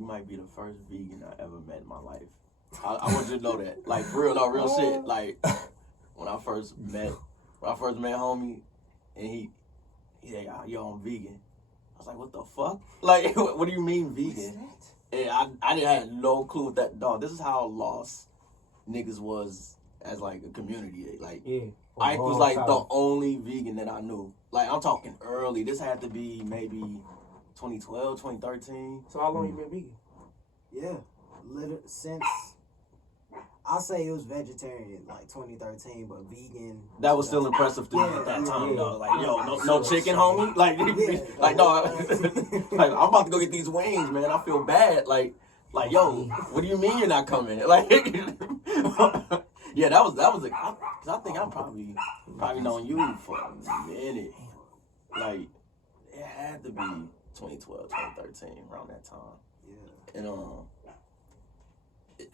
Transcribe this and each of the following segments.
you might be the first vegan I ever met in my life. I want you to know that. Like, for real, no, real shit. Like, when I first met homie, and he said, yo, I'm vegan. I was like, what the fuck? Like, what do you mean vegan? And I didn't have no clue what that, dog. This is how lost niggas was as, like, a community. Like, Ike was, like, the only vegan that I knew. Like, I'm talking early. This had to be maybe 2012, 2013. So how long you been vegan? Yeah, since... I'll say it was vegetarian like 2013, but vegan. That was still impressive to me at that time, though. Like, yo, no chicken, homie. Like, like, no, like, I'm about to go get these wings, man. I feel bad. Like, yo, what do you mean you're not coming? Like, yeah, that was it. Cause I think I'm probably known you for a minute. Like, it had to be 2012, 2013, around that time. Yeah. And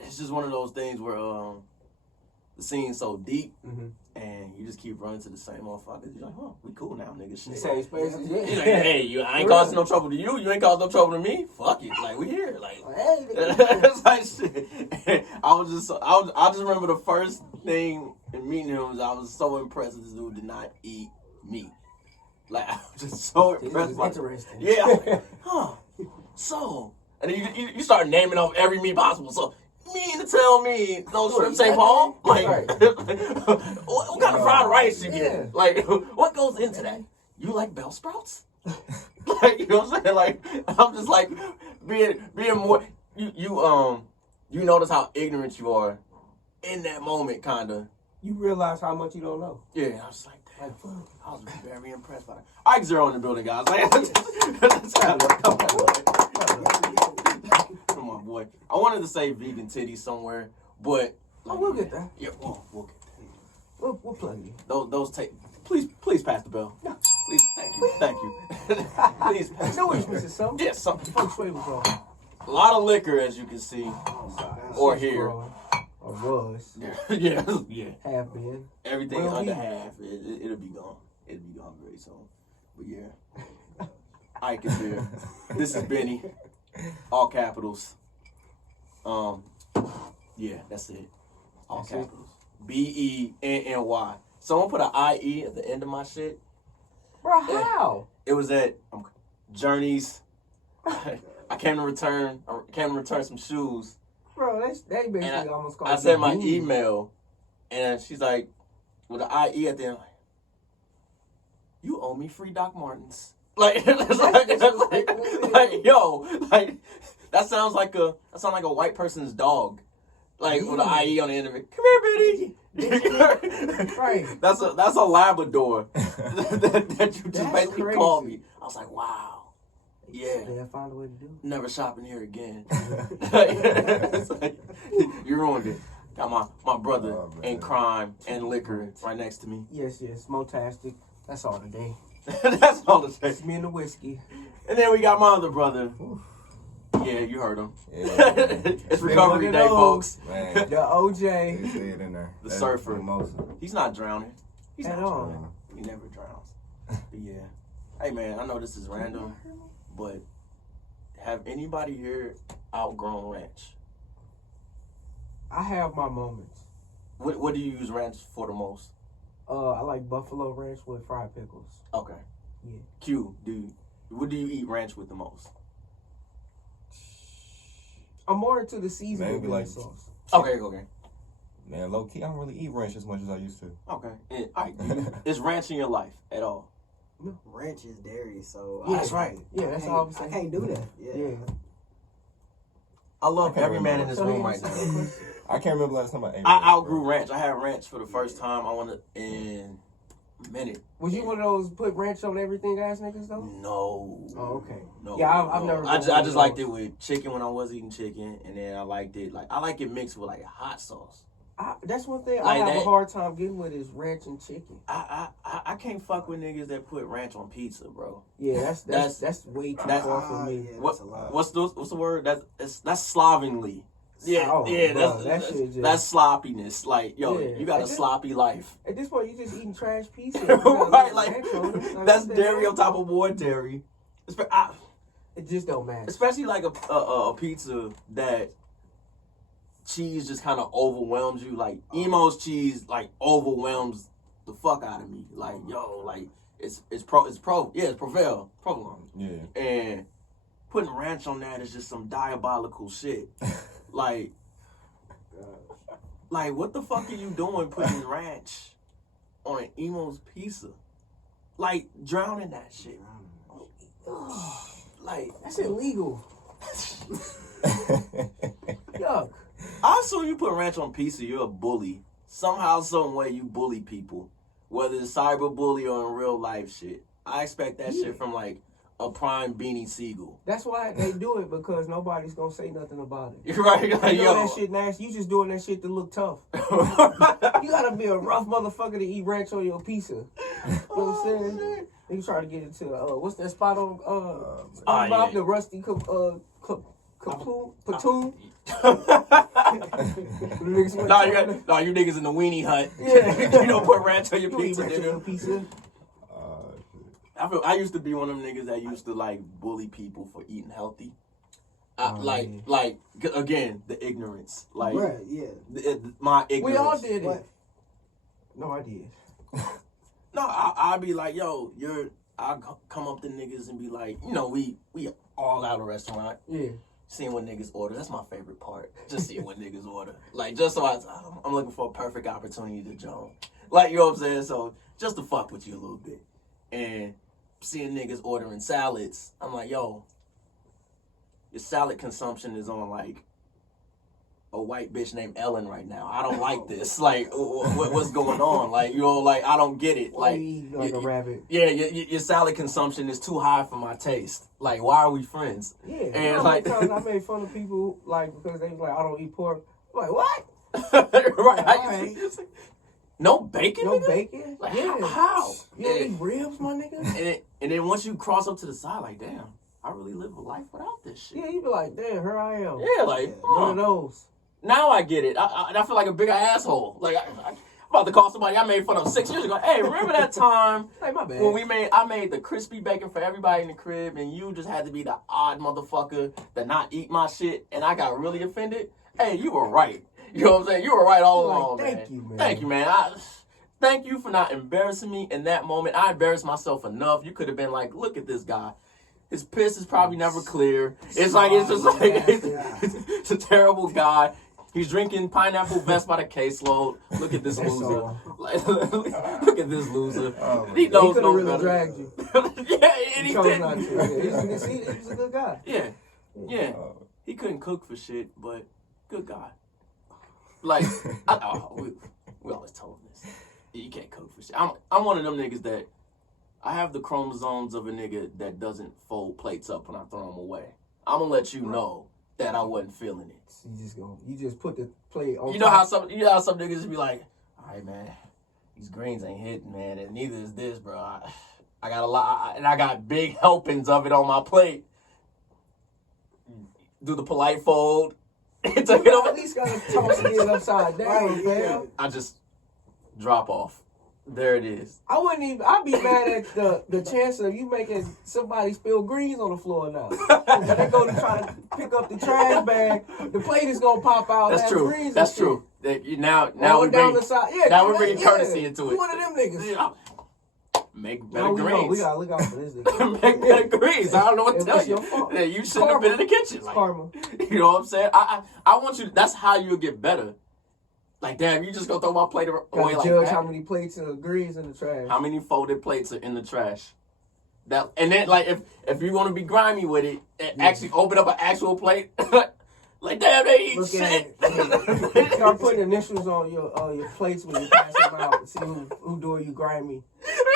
it's just one of those things where the scene's so deep, and you just keep running to the same motherfuckers. You're like, oh, we cool now, nigga. Shit. The same spaces, yeah. You're like, hey, I ain't causing no trouble to you. You ain't causing no trouble to me. Fuck it, like we here, like. Hey, it's like shit. I just remember the first thing in meeting him was I was so impressed that this dude did not eat meat. Like, I was just so impressed. Interesting. Yeah, I was like, huh. So, and then you start naming off every meat possible. So. Mean to tell me no shrimp St. Paul? Like, what kind of fried rice you get? Like, what goes into that? You like Bell Sprouts? Like, you know what I'm saying? Like, I'm just like being more. You notice how ignorant you are in that moment, kind of. You realize how much you don't know. Yeah, I was like, damn, I was very impressed by that. Ike Zero in the building, guys. Like, come on, boy. I wanted to say vegan titties somewhere, but like, we'll get that. Yeah, we'll get that. We'll plug you. Those take. Please pass the bell. No. Please, thank you. Please pass No the issues, Mrs. Summer. Yes, something. Feng Shui was wrong. A lot of liquor, as you can see, or hear. Or was. Yeah. Have been. Everything under half, it'll be gone. It'll be gone very soon. But yeah, Ike is here. This is Benny. All capitals. Yeah, that's it. All capitals. BENNY. Someone put an IE at the end of my shit. Bro, how? It was at Journeys. I came to return some shoes. Bro, they basically almost called I sent my email, and she's like, with an IE at the end, like, you owe me free Doc Martens. Like, yo, like, that sounds like a white person's dog. Like, with an IE on the end of it. Come here, Benny. Right. That's a Labrador that you just basically crazy. called me. I was like, wow. Yeah. They'll find a way to do it. Never shopping here again. It's like, you ruined it. Got my brother in crime and liquor right next to me. Yes, Motastic. That's all today. That's all to say. It's me and the whiskey. And then we got my other brother. Yeah, you heard him. Yeah, it's recovery day, folks. Man. The OJ. They say it in there. The surfer. Mimosa. He's not drowning. He's At not all. drowning. He never drowns. But yeah. Hey, man, I know this is random, but have anybody here outgrown ranch? I have my moments. What do you use ranch for the most? I like buffalo ranch with fried pickles. Okay. Yeah. Q, what do you eat ranch with the most? I'm more into the seasoning Maybe than like- the sauce. Okay. Man, low key, I don't really eat ranch as much as I used to. Okay. And, is ranch in your life at all? No. Ranch is dairy, so Yeah, that's right. Yeah, that's all I'm saying. I can't do that. Yeah. I love can't every man in remember. this room right now. I can't remember last time I ate ranch. I outgrew ranch. I had ranch for the first time. I wanted in a minute. Was you one of those put ranch on everything ass niggas though? No. Oh, okay. No. Yeah, I've never. I been one of just liked those. it with chicken when I was eating chicken, and then I liked it I like it mixed with like hot sauce. That's one thing Like I have that. a hard time getting with is ranch and chicken. I can't fuck with niggas that put ranch on pizza, bro. Yeah, that's way too far from me. Yeah, What that's a lot. what's the word? That's slovenly. Yeah, Oh, yeah, bro, that shit just- that's sloppiness. Like, yo, Yeah. you got a And then- sloppy life. At this point, you just eating trash pieces. Right, like, ranch on it. Like, that's what the dairy hell? on top of more dairy. It just don't matter. Especially like a pizza that cheese just kind of overwhelms you. Like Emo's cheese, like overwhelms the fuck out of me. Like yo, like it's provolone. Yeah. And putting ranch on that is just some diabolical shit. Like what the fuck are you doing putting ranch on an Emo's pizza? Like drowning that shit. Like That's illegal. Yuck. I saw you put ranch on pizza, you're a bully. Somehow, some way, you bully people. Whether it's cyber bully or in real life shit. I expect that shit from like a prime Beanie Siegel. That's why they do it, because nobody's gonna say nothing about it. You're right, like, You know yo. that shit nasty. You just doing that shit to look tough. You gotta be a rough motherfucker to eat ranch on your pizza. You know what I'm saying? You try to get into what's that spot on yeah. the Rusty Platoon? Nah, you niggas in the weenie hut. Yeah. You don't put ranch on your You eat pizza, ranch on your nigga. pizza. I used to be one of them niggas that used to like bully people for eating healthy. Again, the ignorance. Like, Right, yeah. My ignorance. We all did it. What? No, I did. No, I'd be like, yo, I'll come up to niggas and be like, you know, we all out of restaurant. Yeah. Seeing what niggas order. That's my favorite part. Just seeing what niggas order. Like, just so I'm looking for a perfect opportunity to join. Like, you know what I'm saying? So, just to fuck with you a little bit. And seeing niggas ordering salads, I'm like, yo, your salad consumption is on, like, a white bitch named Ellen right now. I don't like this. Like, what's going on? Like, you know, like, I don't get it. Why Like, you eat like a rabbit? yeah, your salad consumption is too high for my taste. Like, why are we friends? Yeah. And You know how like, many times I made fun of people like because they was like, I don't eat pork. I'm like, what? right? Alright. No bacon. No nigga? bacon? Like, Yeah. how? You don't And, eat ribs, my nigga? and then once you cross up to the side, like, damn, I really live a life without this shit. Yeah, you be like, damn, here I am. Yeah, like, One of those. now I get it. I feel like a bigger asshole. Like, I'm about to call somebody I made fun of 6 years ago. Hey, remember that time Hey, my bad. when I made the crispy bacon for everybody in the crib, and you just had to be the odd motherfucker to not eat my shit, and I got really offended? Hey, you were right. You know what I'm saying? You were right all Like, along, thank you, man. Thank you, man. Thank you for not embarrassing me in that moment. I embarrassed myself enough. You could have been like, look at this guy. His piss is probably never clear. It's like, it's just like, it's a terrible guy. He's drinking pineapple vest by the caseload. Look at this loser. Like, look at this loser. He knows could have no really better. dragged you. Yeah, and he chose not didn't. to. He was a good guy. Yeah. He couldn't cook for shit, but good guy. Like, we always told him this. You can't cook for shit. I'm one of them niggas that I have the chromosomes of a nigga that doesn't fold plates up when I throw them away. I'm gonna let you know that I wasn't feeling it. You just put the plate on. You know how some niggas be like, all right, man, these greens ain't hitting, man, and neither is this, bro. I got a lot, and I got big helpings of it on my plate. Do the polite fold. At least gotta toss it upside down, Right, man. yeah. I just drop off. There it is. I wouldn't even. I'd be mad at the chance of you making somebody spill greens on the floor now. When they go to try to pick up the trash bag, the plate is gonna pop out. That's have true. Greens That's and shit. true. Now Going we down bring the side. Yeah, now we're bringing courtesy into You it. one of them niggas. Yeah. Make better No, we know. We greens. gotta look out for this nigga. Make better greens. I don't know what to It's tell your you. fault. Yeah, you shouldn't have been in the kitchen. It's Like, karma. you know what I'm saying? I want you. That's how you'll get better. Like, damn, you just gonna throw my plate away Gotta like judge that? how many plates of greens in the trash. How many folded plates are in the trash? And then, like, if you want to be grimy with it, and actually open up an actual plate. Like, damn, they eat Look shit. at it. Start putting initials on your plates when you pass them out and see who doing you grimy.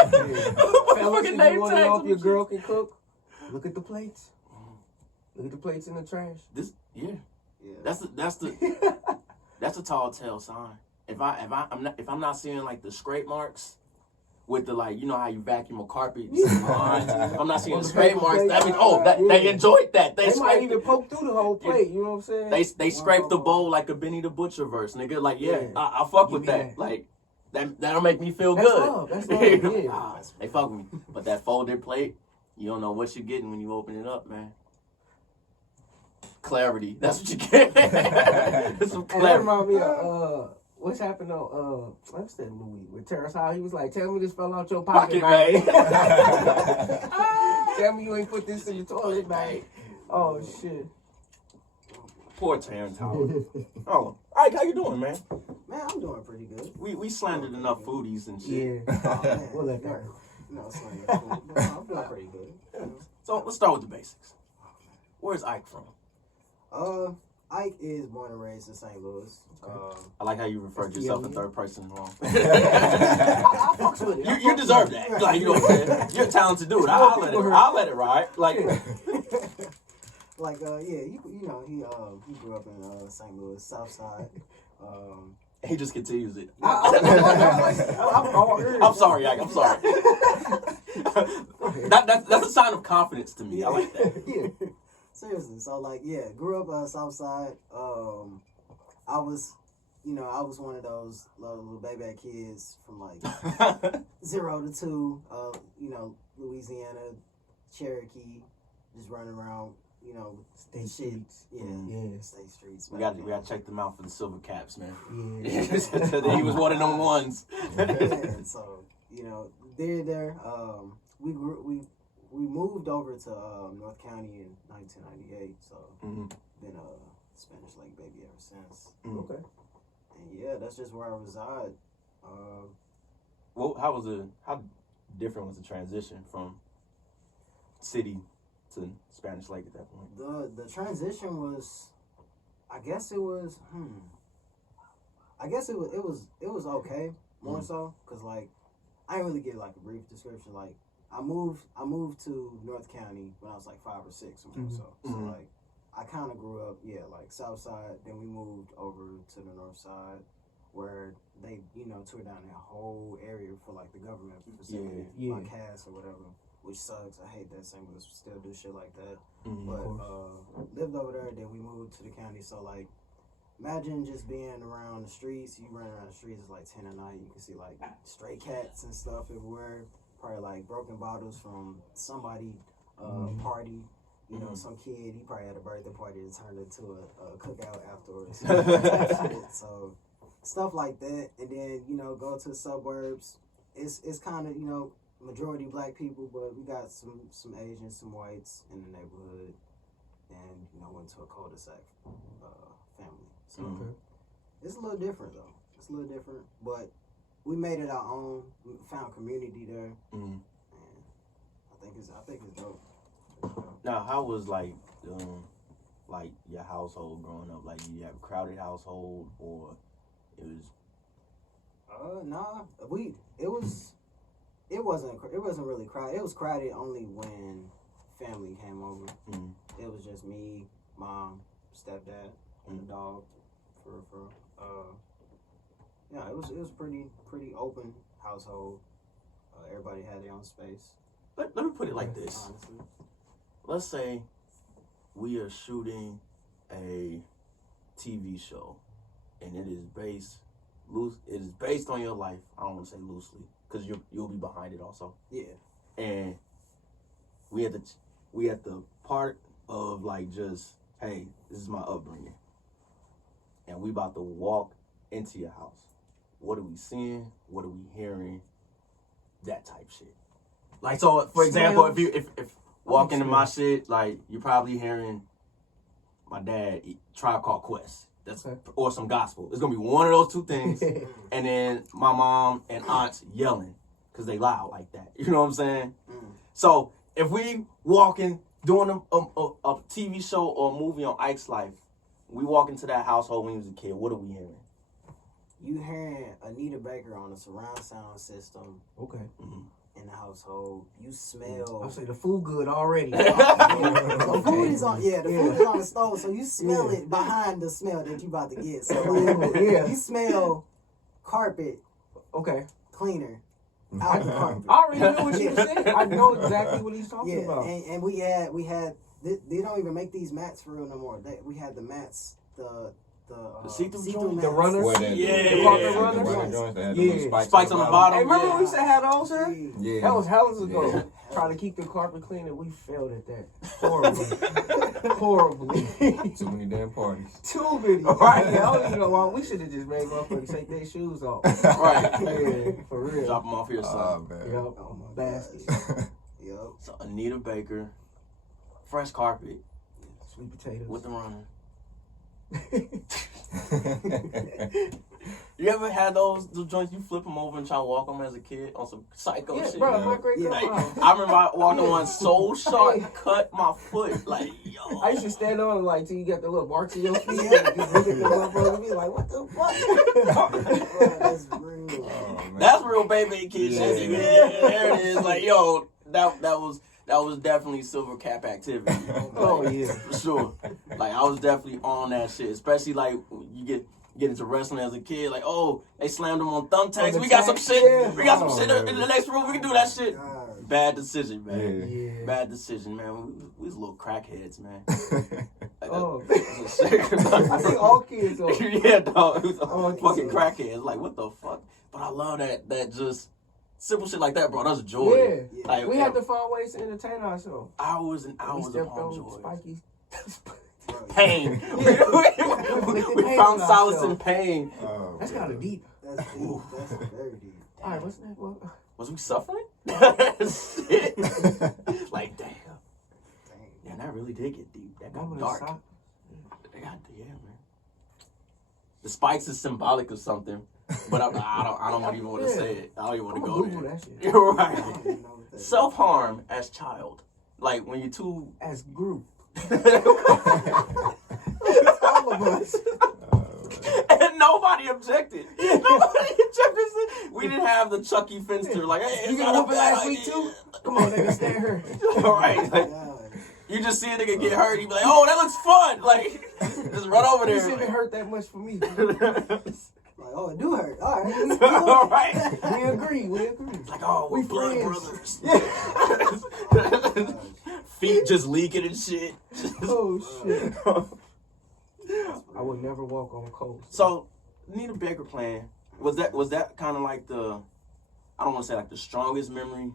Yeah. Fellas, Fucking if name you want to tags know if on your the girl can cook, look at the plates. Look at the plates in the trash. Yeah. That's a tall tale sign. If I'm not seeing like the scrape marks with the, like, you know how you vacuum a carpet, you see lines. If I'm not seeing the scrape marks, that means they enjoyed that. They might scraped even it. poke through the whole plate. You know what I'm saying? They scraped the bowl like a Benny the Butcher verse, nigga. Like, yeah, Yeah. I fuck with Give me that. that. Like, that'll make me feel That's good. love. That's love, yeah. They fuck with me. But that folded plate, you don't know what you're getting when you open it up, man. clarity. That's what you get. It's some And that clarity. remind me of what's happened on what's that movie with Terrence Howard? He was like, "Tell me this fell out your pocket, Pocket, man. man. Tell me you ain't put this in the toilet, man." Oh shit. Poor Terrence Howard. Oh, Ike, how you doing, man? Man, I'm doing pretty good. We slandered enough foodies and shit. Yeah. Oh, man, We'll let that no, it's not your fault. No, I'm doing pretty good. You know. So let's start with the basics. Where's Ike from? Ike is born and raised in St. Louis. I like how you referred to yourself in third person wrong. I fucks with it. You deserve that. Like, you know what I'm saying? You're a talented dude. I'll let it ride. Like, like, yeah, you know, he grew up in St. Louis, South Side. he just continues it. I'm I'm sorry, Ike. I'm sorry. That's a sign of confidence to me. I like that. Yeah. Seriously, so like, yeah, grew up South Side. I was one of those little baby kids from like 0 to 2. You know, Louisiana, Cherokee, just running around. You know, State shit. streets. Yeah, Yeah. state streets. we got to check them out for the silver caps, man. Yeah. He was one of them ones. Yeah, so you know, there. We moved over to North County in 1998. So Mhm. been a Spanish Lake baby ever since. Okay. And yeah, that's just where I reside. Well, how different was the transition from city to Spanish Lake at that point? The transition was, I guess it was okay, more so, cause like I didn't really get like a brief description. Like I moved to North County when I was like 5 or 6, or more so. So like I kind of grew up, like South Side. Then we moved over to the North Side, where they tore down that whole area for like the government facility, Yeah. like CAS or whatever. Which sucks. I hate that St. Louis still do shit like that. Mhm. But lived over there, then we moved to the county. So like, imagine just being around the streets. You run around the streets, it's like 10 at night. You can see like stray cats and stuff everywhere. Probably like broken bottles from somebody party. You know, some kid, he probably had a birthday party that turned into a cookout afterwards. Shit. So stuff like that. And then, go to the suburbs. It's kind of, majority black people, but we got some Asians, some whites in the neighborhood, and went to a cul-de-sac family. So it's a little different though. It's a little different, but we made it our own. We found community there, and I think it's dope. Now, how was like your household growing up? Like, did you have a crowded household, or it was? Nah, it wasn't really crowded. It was crowded only when family came over. It was just me, mom, stepdad, and the dog. Yeah, it was pretty open household. Everybody had their own space. Let me put it like this. Honestly. Let's say we are shooting a TV show, and it is based on your life. I don't want to say loosely, because you'll be behind it also. Yeah. And we at the part of like, just, hey, this is my upbringing, and we about to walk into your house. What are we seeing? What are we hearing? That type shit. Like, so for example, if walk into my shit, like, you're probably hearing my dad eat Tribe Called Quest. That's or some gospel. It's gonna be one of those two things, and then my mom and aunts yelling because they loud like that. You know what I'm saying? So if we walking doing a TV show or a movie on Ike's life, we walk into that household when he was a kid. What are we hearing? You hearing Anita Baker on a surround sound system. Okay. In the household, you smell. I'll say the food good already. The food is on. Yeah, the food is on the stove, so you smell it behind the smell that you about to get. So like, you smell carpet. Okay. Cleaner. Out the carpet. I already knew what you said. I know exactly what he's talking about. And we had. They don't even make these mats for real no more. We had the mats, the the see-through see-through joints? mats. The runners? What that? Yeah. They call it the the runners? runner joints that had the Yeah. little Spikes on the bottom. Hey, remember Yeah. when we used to have those here? Yeah. That was hell ago. Yeah. Trying to keep the carpet clean and we failed at that. Horribly. Horribly. Too many damn parties. Too many. Right. I don't even know why. We should have just made motherfuckers take their shoes off. Right. Yeah, for real. Drop them off here, son. Oh, man. Yup. Oh my Basket. Yup. So Anita Baker, fresh carpet Sweet potatoes. with the runner. You ever had those joints? You flip them over and try to walk them as a kid on some psycho Yeah, shit. bro, Yeah. my great Yeah. Like, grandpa. I remember walking one so short, cut my foot. Like, yo. I used to stand on it like till you got the little marks in your feet. And just look at the motherfucker and be like, what the fuck? Bro, that's real. Oh, man. That's real baby kid shit. Yeah. Yeah, there it is. Like, yo, that was definitely silver cap activity. Oh, Like, yeah. for sure. Like, I was definitely on that shit, especially like you get into wrestling as a kid. Like, oh, they slammed them on thumbtacks. the We got some tacks, shit. yeah. We got some Oh, shit man. in the next room. We can do that shit. God. Bad decision, man. Yeah. Bad decision, man. We was little crackheads, man. Like, Oh. that- I think all kids are. yeah, dog. It was Oh, fucking Jesus. crackheads. Like, what the fuck? But I love that just simple shit like that, bro. That's joy. Yeah. Like, We had to find ways to entertain ourselves. hours and We hours stepped upon on joy. spiky. Bro, Pain. Yeah. we found solace in pain. Oh, That's man. kind of deep. That's deep. That's very deep. All right, what's next? What? Was we suffering? Shit. Like, damn. Dang. Yeah, that really did get deep. That got Moment of dark. silence. They got, yeah, man. The spikes is symbolic of something, but I don't even want to say it. I don't even want to I'm go gonna Google there. that shit. You're I right. don't even know what that is. Self-harm as child. Like, when you're too... As group. and All of us. nobody objected. Nobody objected. We didn't have the Chucky Finster, like, hey, You it's got not whooping a bad last week idea. too? Come on, nigga, stand here. All right. Like, God. you just see a nigga get hurt, you be like, oh, that looks fun. Like, just run over You there. shouldn't hurt that much for me. Like, oh, it do hurt. All right. All right. We agree. We agree. Like, oh, we're We blood friends. brothers. Feet just leaking and shit. Oh shit. I would never walk on cold. So, Nita Baker playing, was that kind of like the, I don't want to say like the strongest memory,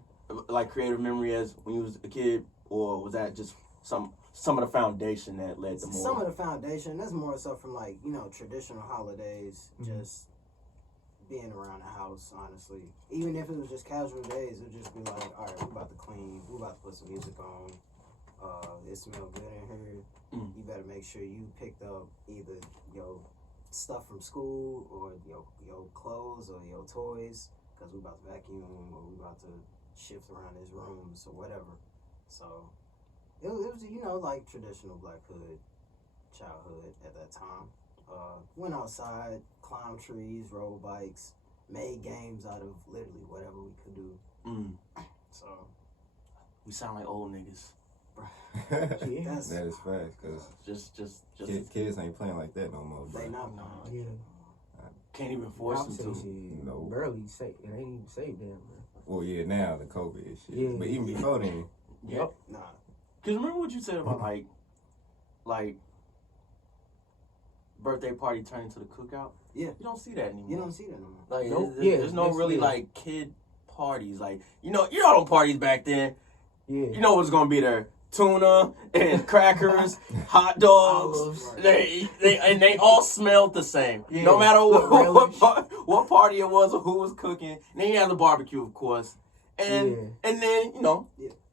like creative memory as when you was a kid, or was that just some of the foundation that led to more? Some of the foundation, that's more so from like, you know, traditional holidays, just being around the house, honestly. Even if it was just casual days, it would just be like, all right, we're about to clean, we're about to put some music on, it smells good in here. You better make sure you picked up either your stuff from school or your clothes or your toys, because we're about to vacuum or we're about to shift around his rooms or whatever. So it was, you know, like traditional Black Hood childhood at that time. Went outside, climbed trees, rode bikes, made games out of literally whatever we could do. So We sound like old niggas. that's That is facts, because Just kids ain't playing like that no more, bro. they not. no, Yeah. can't even force them Opposite to. shit. No. Barely safe. It ain't even safe damn man. Well, yeah, now the COVID and shit. Yeah. But even before then, Yep. Nah. Cause remember what you said about like birthday party turning to the cookout? Yeah. You don't see that anymore. You don't see that no more. Like, Nope. there's, Yeah, there's no that's- really yeah. like kid parties. Like, you know them parties back then. Yeah. You know what's gonna be there: tuna and crackers, hot dogs. Olives. They all smelled the same. Yeah. No matter Relish. what party it was or who was cooking. And then you have the barbecue, of course. And then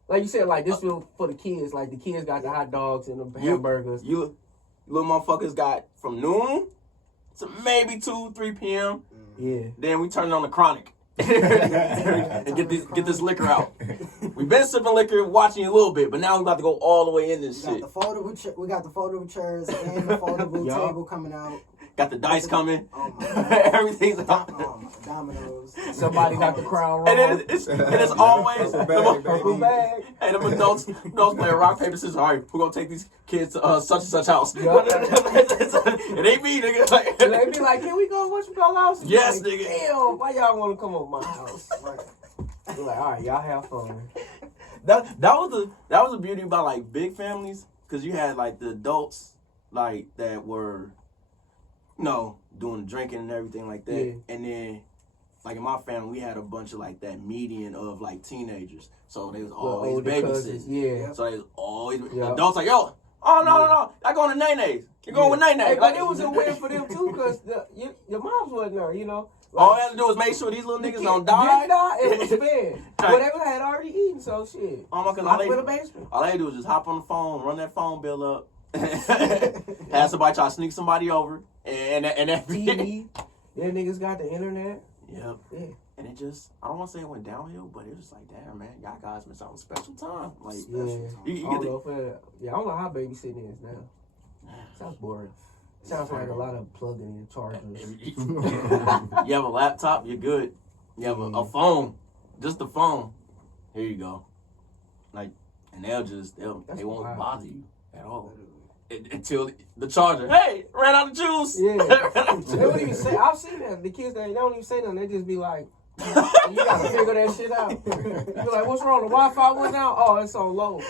Like you said, like this was for the kids. Like the kids got the hot dogs and the hamburgers. you little motherfuckers got from noon to maybe 2-3 p.m. Yeah. Then we turn on the Chronic and get this liquor out. We've been sipping liquor, watching a little bit, but now we about to go all the way in this We shit. got the foldable we got the foldable chairs and the foldable Yup. table coming out. Got the dice coming. Oh my God. Everything's out. Oh my dominoes. Somebody got the crown And roll. it's always Purple the bag, Purple baby. bag. Hey, them adults playing rock, paper, scissors. All right, we're gonna take these kids to such and such house. Yeah. It ain't me, nigga. Like, And they be like, can we go what you call house? Yes, Like, nigga. Damn, why y'all want to come over my house? Right. We're like, all right, y'all have fun. that was the beauty about like big families, because you had like the adults like that were doing drinking and everything like that. Yeah. And then, like in my family, we had a bunch of like that median of like teenagers. So they was always older cousins, babysitting. yeah. So they was always Yeah. adults like, yo, no, I going to Nene. You're going with Nene. Hey, Like, but it was a win for them too, cause your moms wasn't there, you know. all I had to do was make sure these little niggas don't die. Didn't die, it was fair. Whatever had already eaten, so shit. Oh my God, Lock in the basement. all they do is just hop on the phone, run that phone bill up, have somebody try to sneak somebody over, and that TV. Then niggas got the internet. Yep. Yeah. And it just, I don't want to say it went downhill, but it was like, damn, man, y'all guys missed out on special time. Like, Yeah. you I get don't know if I don't know how babysitting is now. Sounds boring. Sounds like a lot of plugging in chargers. you have a laptop, you're good. You have a phone, just the phone. Here you go. Like, and they won't wild. bother you at all. Until the charger, hey, ran out of juice. Yeah. They don't even say, I've seen that. The kids, they don't even say nothing. They just be like, you gotta figure that shit out. You be like, what's wrong? The Wi-Fi went out? Oh, it's on low.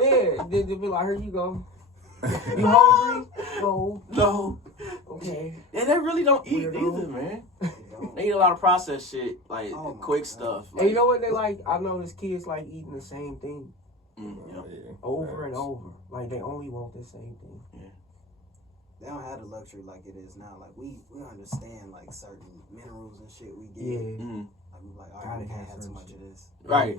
Yeah. Then they be like, here you go. You hungry? No. Okay. And they really don't eat Weirdo. either, man. They eat a lot of processed shit, like Oh my quick God. stuff. And you know what they like? I notice kids like eating the same thing Yeah. over and over. Like they only want the same thing. They don't have the luxury like it is now. Like we understand like certain minerals and shit we get. Yeah. Mhm. Like we like, all Gotta right, we have can't have too certain much shit. of this. Right.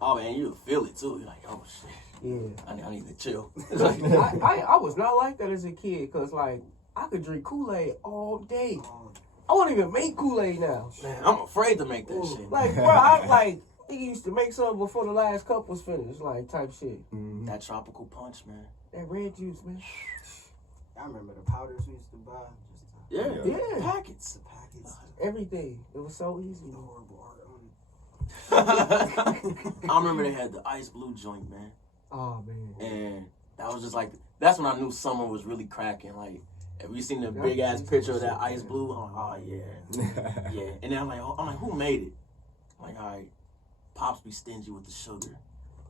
Oh man, you feel it too. You're like, oh shit, Yeah. I need to chill. I was not like that as a kid because, like, I could drink Kool-Aid all day. Oh, I won't even make Kool-Aid now. Man, I'm afraid to make that shit. Like, bro, I used to make something before the last cup was finished, like, type shit. That tropical punch, man. That red juice, man. I remember the powders we used to buy. Just Yeah, Yeah. packets. the packets. Everything. It was so easy. The horrible art on it. I remember they had the ice blue joint, man, Oh, man. and that was just like that's when I knew summer was really cracking. Like, have you seen the Yeah, big ass it's picture of so that ice good. blue? I'm like, oh yeah, yeah. And then I'm like, who made it? I'm like, all right, Pops be stingy with the sugar.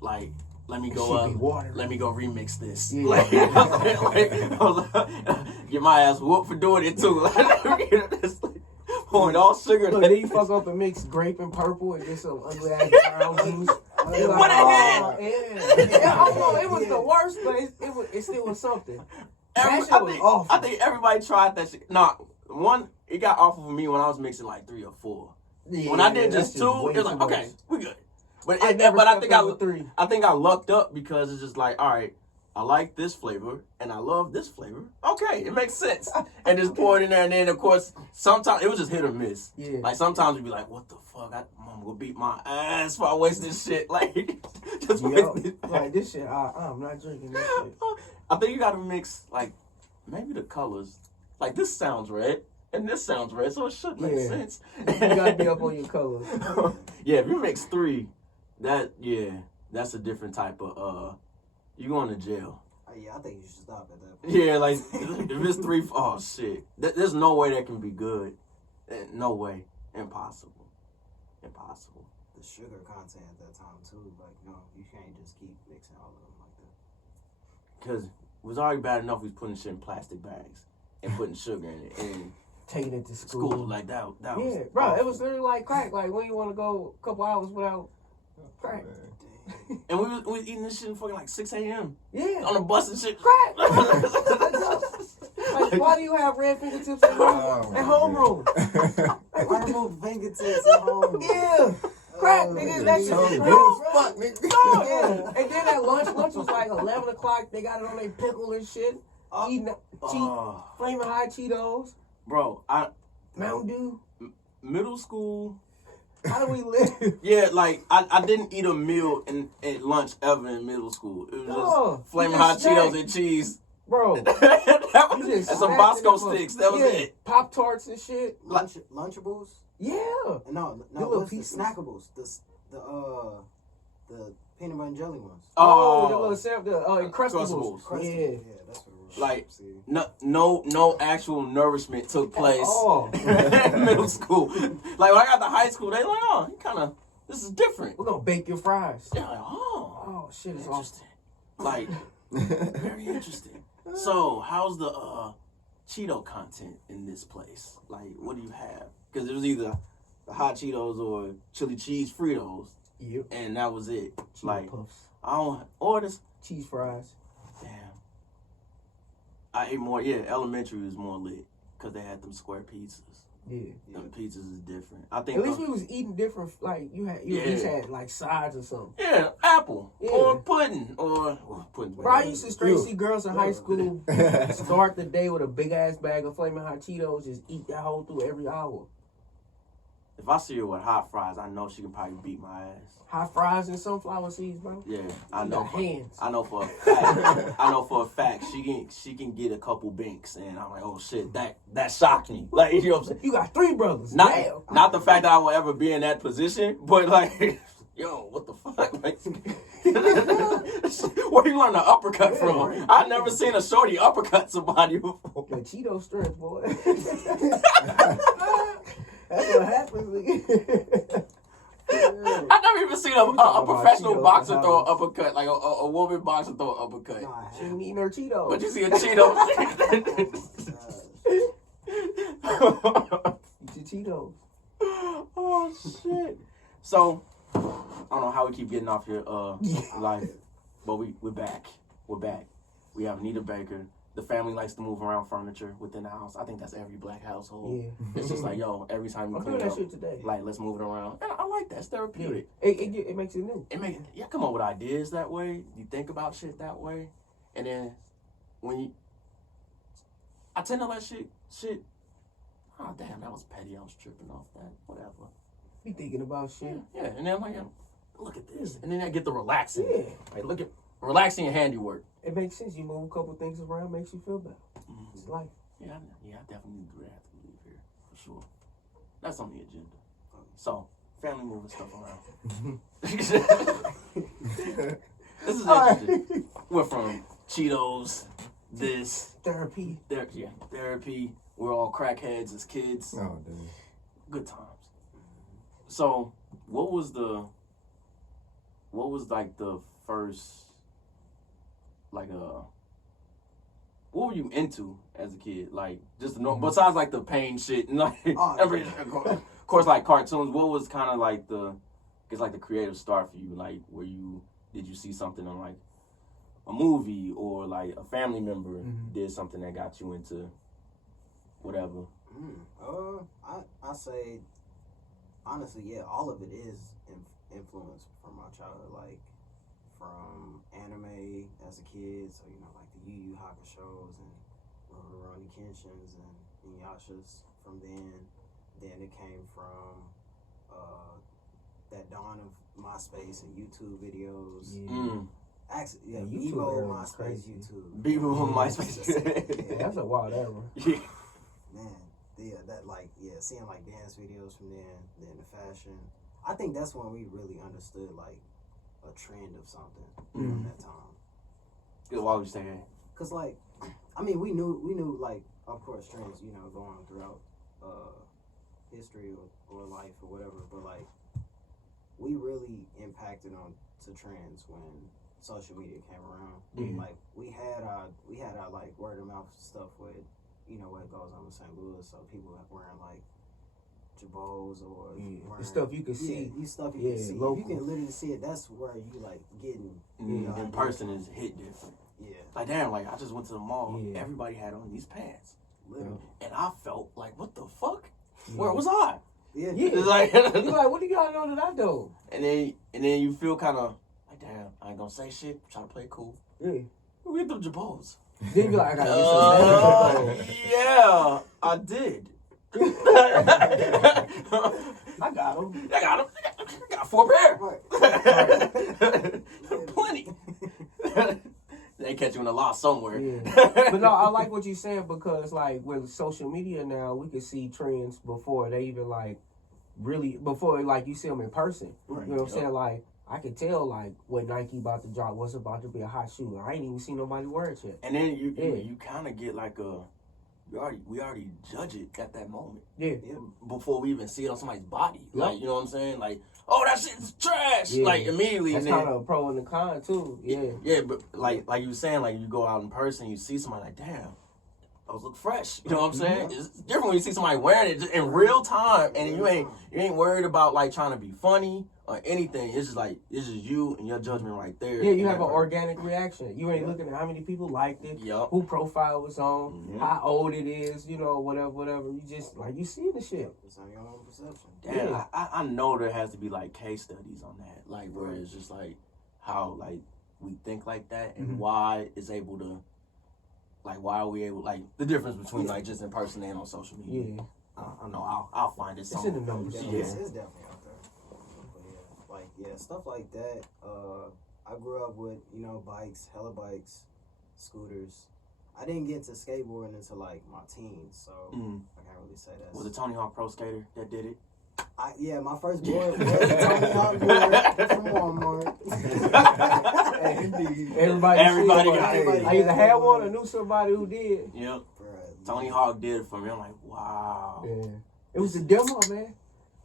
Like, let me It go should up. be water. Let me go remix this. Yeah. Like, get my ass whooped for doing it too. Pouring all sugar. Look, then you fuck up and mix grape and purple and get some ugly ass brown juice. You're like, What oh, it yeah. I don't know. It was the worst, but it still was something. That shit was awful. I think everybody tried that shit. Nah, one, it got awful for me when I was mixing like 3 or 4. Yeah, When I did that's just 2, way it was like, too okay, much. we good. But I never I think stepped over 3. I think I lucked up because it's just like, all right, I like this flavor and I love this flavor. Okay, it makes sense. And just pour it in there, and then of course sometimes it was just hit or miss. Yeah. Like sometimes you'd be like, what the fuck? I'm gonna beat my ass if I waste this shit. Like just Yo, waste it. like this shit, I'm not drinking this shit. I think you gotta mix like maybe the colors. Like this sounds red and this sounds red, so it should make Yeah. sense. You gotta be up on your colors. Yeah, if you mix 3, that's a different type of you going to jail. Yeah, I think you should stop at that point. Yeah, like if it's 3, oh shit, there's no way that can be good. No way, impossible. The sugar content at that time too. Like, no, you can't just keep mixing all of them like that. Because it was already bad enough we was putting shit in plastic bags and putting sugar in it and Taking it to school. school like that was Yeah, bro, it awful. was literally like crack. Like when you want to go a couple hours without crack. And we was eating this shit in fucking like 6 a.m. Yeah, on the bus and shit. crack. Like, why do you have red fingertips at home? At homeroom? I remove fingertips at home. Yeah, crack, nigga. That shit was Fuck, crazy. nigga. Yeah, and then at lunch was like 11 o'clock. They got it on their pickle and shit. Eating Oh, flaming hot Cheetos, bro, Mountain Dew. middle school. How do we live? Yeah, like I didn't eat a meal at lunch ever in middle school. It was No, just flaming you hot just Cheetos snack. and cheese. Bro, and you just some snacked Bosco in the sticks. That was it. Pop Tarts and shit. Lunchables? Yeah. No, little what's the pieces. snackables? The peanut butter and jelly ones. Oh, the little syrup, the Uncrustables. Uncrustables. Crusty. Yeah. That's what it was. Like, See? no actual nourishment took place Oh, in middle school. Like when I got to high school, they like, oh, you kind of this is different. we're gonna bake your fries. They're like, oh, Oh, shit is awesome. interesting. Like very interesting. So how's the Cheeto content in this place? Like, what do you have? Because it was either the hot Cheetos or chili cheese Fritos, Yep. and that was it. Cheeto Like, puffs, I don't or this. cheese fries. Damn. I ate more. Yeah, elementary was more lit because they had them square pizzas. Yeah. Them pizzas is different. I think. At least we was eating different. Like you at least had like sides or something. Yeah, apple Yeah. or pudding or pudding. Bro, I used to straight see girls in high school start the day with a big ass bag of Flaming Hot Cheetos, just eat that whole through every hour. If I see her with hot fries, I know she can probably beat my ass. Hot fries and sunflower seeds, bro. Yeah, I She know. got hands. I know for a fact. I know for a fact she can get a couple binks, and I'm like, oh shit, that shocked me. Like, you know what I'm saying? You got 3 brothers. Damn. Not the fact that I will ever be in that position, but like, yo, what the fuck? Like, where you learn the uppercut from? I never seen a shorty uppercut somebody before. The Cheeto strength, boy. That's what happens, nigga. I never even seen a about professional Cheetos boxer and throw an how- uppercut, like a woman boxer throw an uppercut. No, I She ain't eating her Cheetos. But you see a Cheeto. Eat your Cheetos. Oh shit. So I don't know how we keep getting off here life, but we're back. We're back. We have Nita Baker. The family likes to move around furniture within the house. I think that's every black household. Yeah. It's just like, yo, every time you I'm clean doing that up, shit today. like, let's move it around. And I like that. It's therapeutic. It makes it new. It make yeah, come up with ideas that way. You think about shit that way, and then when you, I tend to let shit. Oh damn, that was petty. I was tripping off that. Whatever. Be thinking about shit. Yeah, and then I'm like, look at this, and then I get the relaxing. Yeah. Like, look at relaxing and handiwork. It makes sense. You move a couple things around, makes you feel better. It's life. Yeah, I definitely need to do that after we leave here for sure. That's on the agenda. So, family moving stuff around. This is interesting. We're from Cheetos, this, Therapy. therapy. We're all crackheads as kids. Oh, dude. Good times. So, what was like the first, like what were you into as a kid? Like, just the normal, besides like the pain shit and like of course like cartoons. What was kind of like the creative start for you? Like, did you see something on like a movie or like a family member did something that got you into whatever? I say honestly, yeah, all of it is influenced from my childhood, like from anime as a kid. So like the Yu Yu Hakusho's and Rurouni Kenshins and Inuyasha's. From then it came from that dawn of MySpace and YouTube videos. Actually, yeah, YouTube Bebo, era was MySpace, crazy. YouTube. Bebo, MySpace. Yeah, that's a wild era. Yeah. Man, seeing like dance videos from then the fashion. I think that's when we really understood like a trend of something from that time. Why would you say that? Cause like, I mean, we knew like, of course, trends, going throughout history or life or whatever. But like, we really impacted on to trends when social media came around. Like we had our like word of mouth stuff with what goes on in St. Louis. So people wearing like Jabos or the stuff you can see. Stuff you can see. Local. If you can literally see it, that's where you like getting In person is hit different. Yeah. Like, damn, like I just went to the mall. Yeah. Everybody had on these pants. Literally. And I felt like, what the fuck? Yeah. Where was I? Yeah. Yeah. It's like, You like, what do y'all know that I do? and then you feel kind of like, damn, I ain't gonna say shit. Try to play it cool. Yeah. We get them Jabos. Then you be like, I gotta get some Yeah, I did. I got them. I got 4 pair. Right. Plenty. They catch you in the loss somewhere. Yeah. But no, I like what you're saying because like with social media now, we can see trends before they even like before like you see them in person. Right. You know what I'm saying? Like I can tell like what Nike about to drop, what's about to be a hot shoe. I ain't even seen nobody wear it yet. And then you kind of get like we already judge it at that moment. Yeah. Before we even see it on somebody's body. Like, you know what I'm saying? Like, oh, that shit's trash. Yeah. Like, immediately. That's and then, kind of a pro and a con too. Yeah. Yeah, but like you were saying, like you go out in person, you see somebody like, damn, those look fresh. You know what I'm saying? It's different when you see somebody wearing it in real time, and you ain't worried about like trying to be funny or anything. It's just you and your judgment right there. Yeah, you have an organic reaction. You ain't looking at how many people liked it, who profile was on, how old it is, you know, whatever. You just like you see the shit. It's on your own perception. Damn, I know there has to be like case studies on that, like where it's just like how like we think like that and why it's able to, like why are we able, like the difference between like just in person and on social media. Yeah, I know I'll find it. it's in the numbers. It's Yeah. definitely out there. But yeah, stuff like that. I grew up with, you know, bikes, hella bikes, scooters. I didn't get to skateboarding until like my teens, so I can't really say that. Was it Tony Hawk Pro Skater that did it? My first board was a Tony Hawk board from Walmart. Everybody got it. I either had one or knew somebody who did. Yep. Bruh, Tony Hawk did it for me. I'm like, wow. Yeah, it was the demo, man.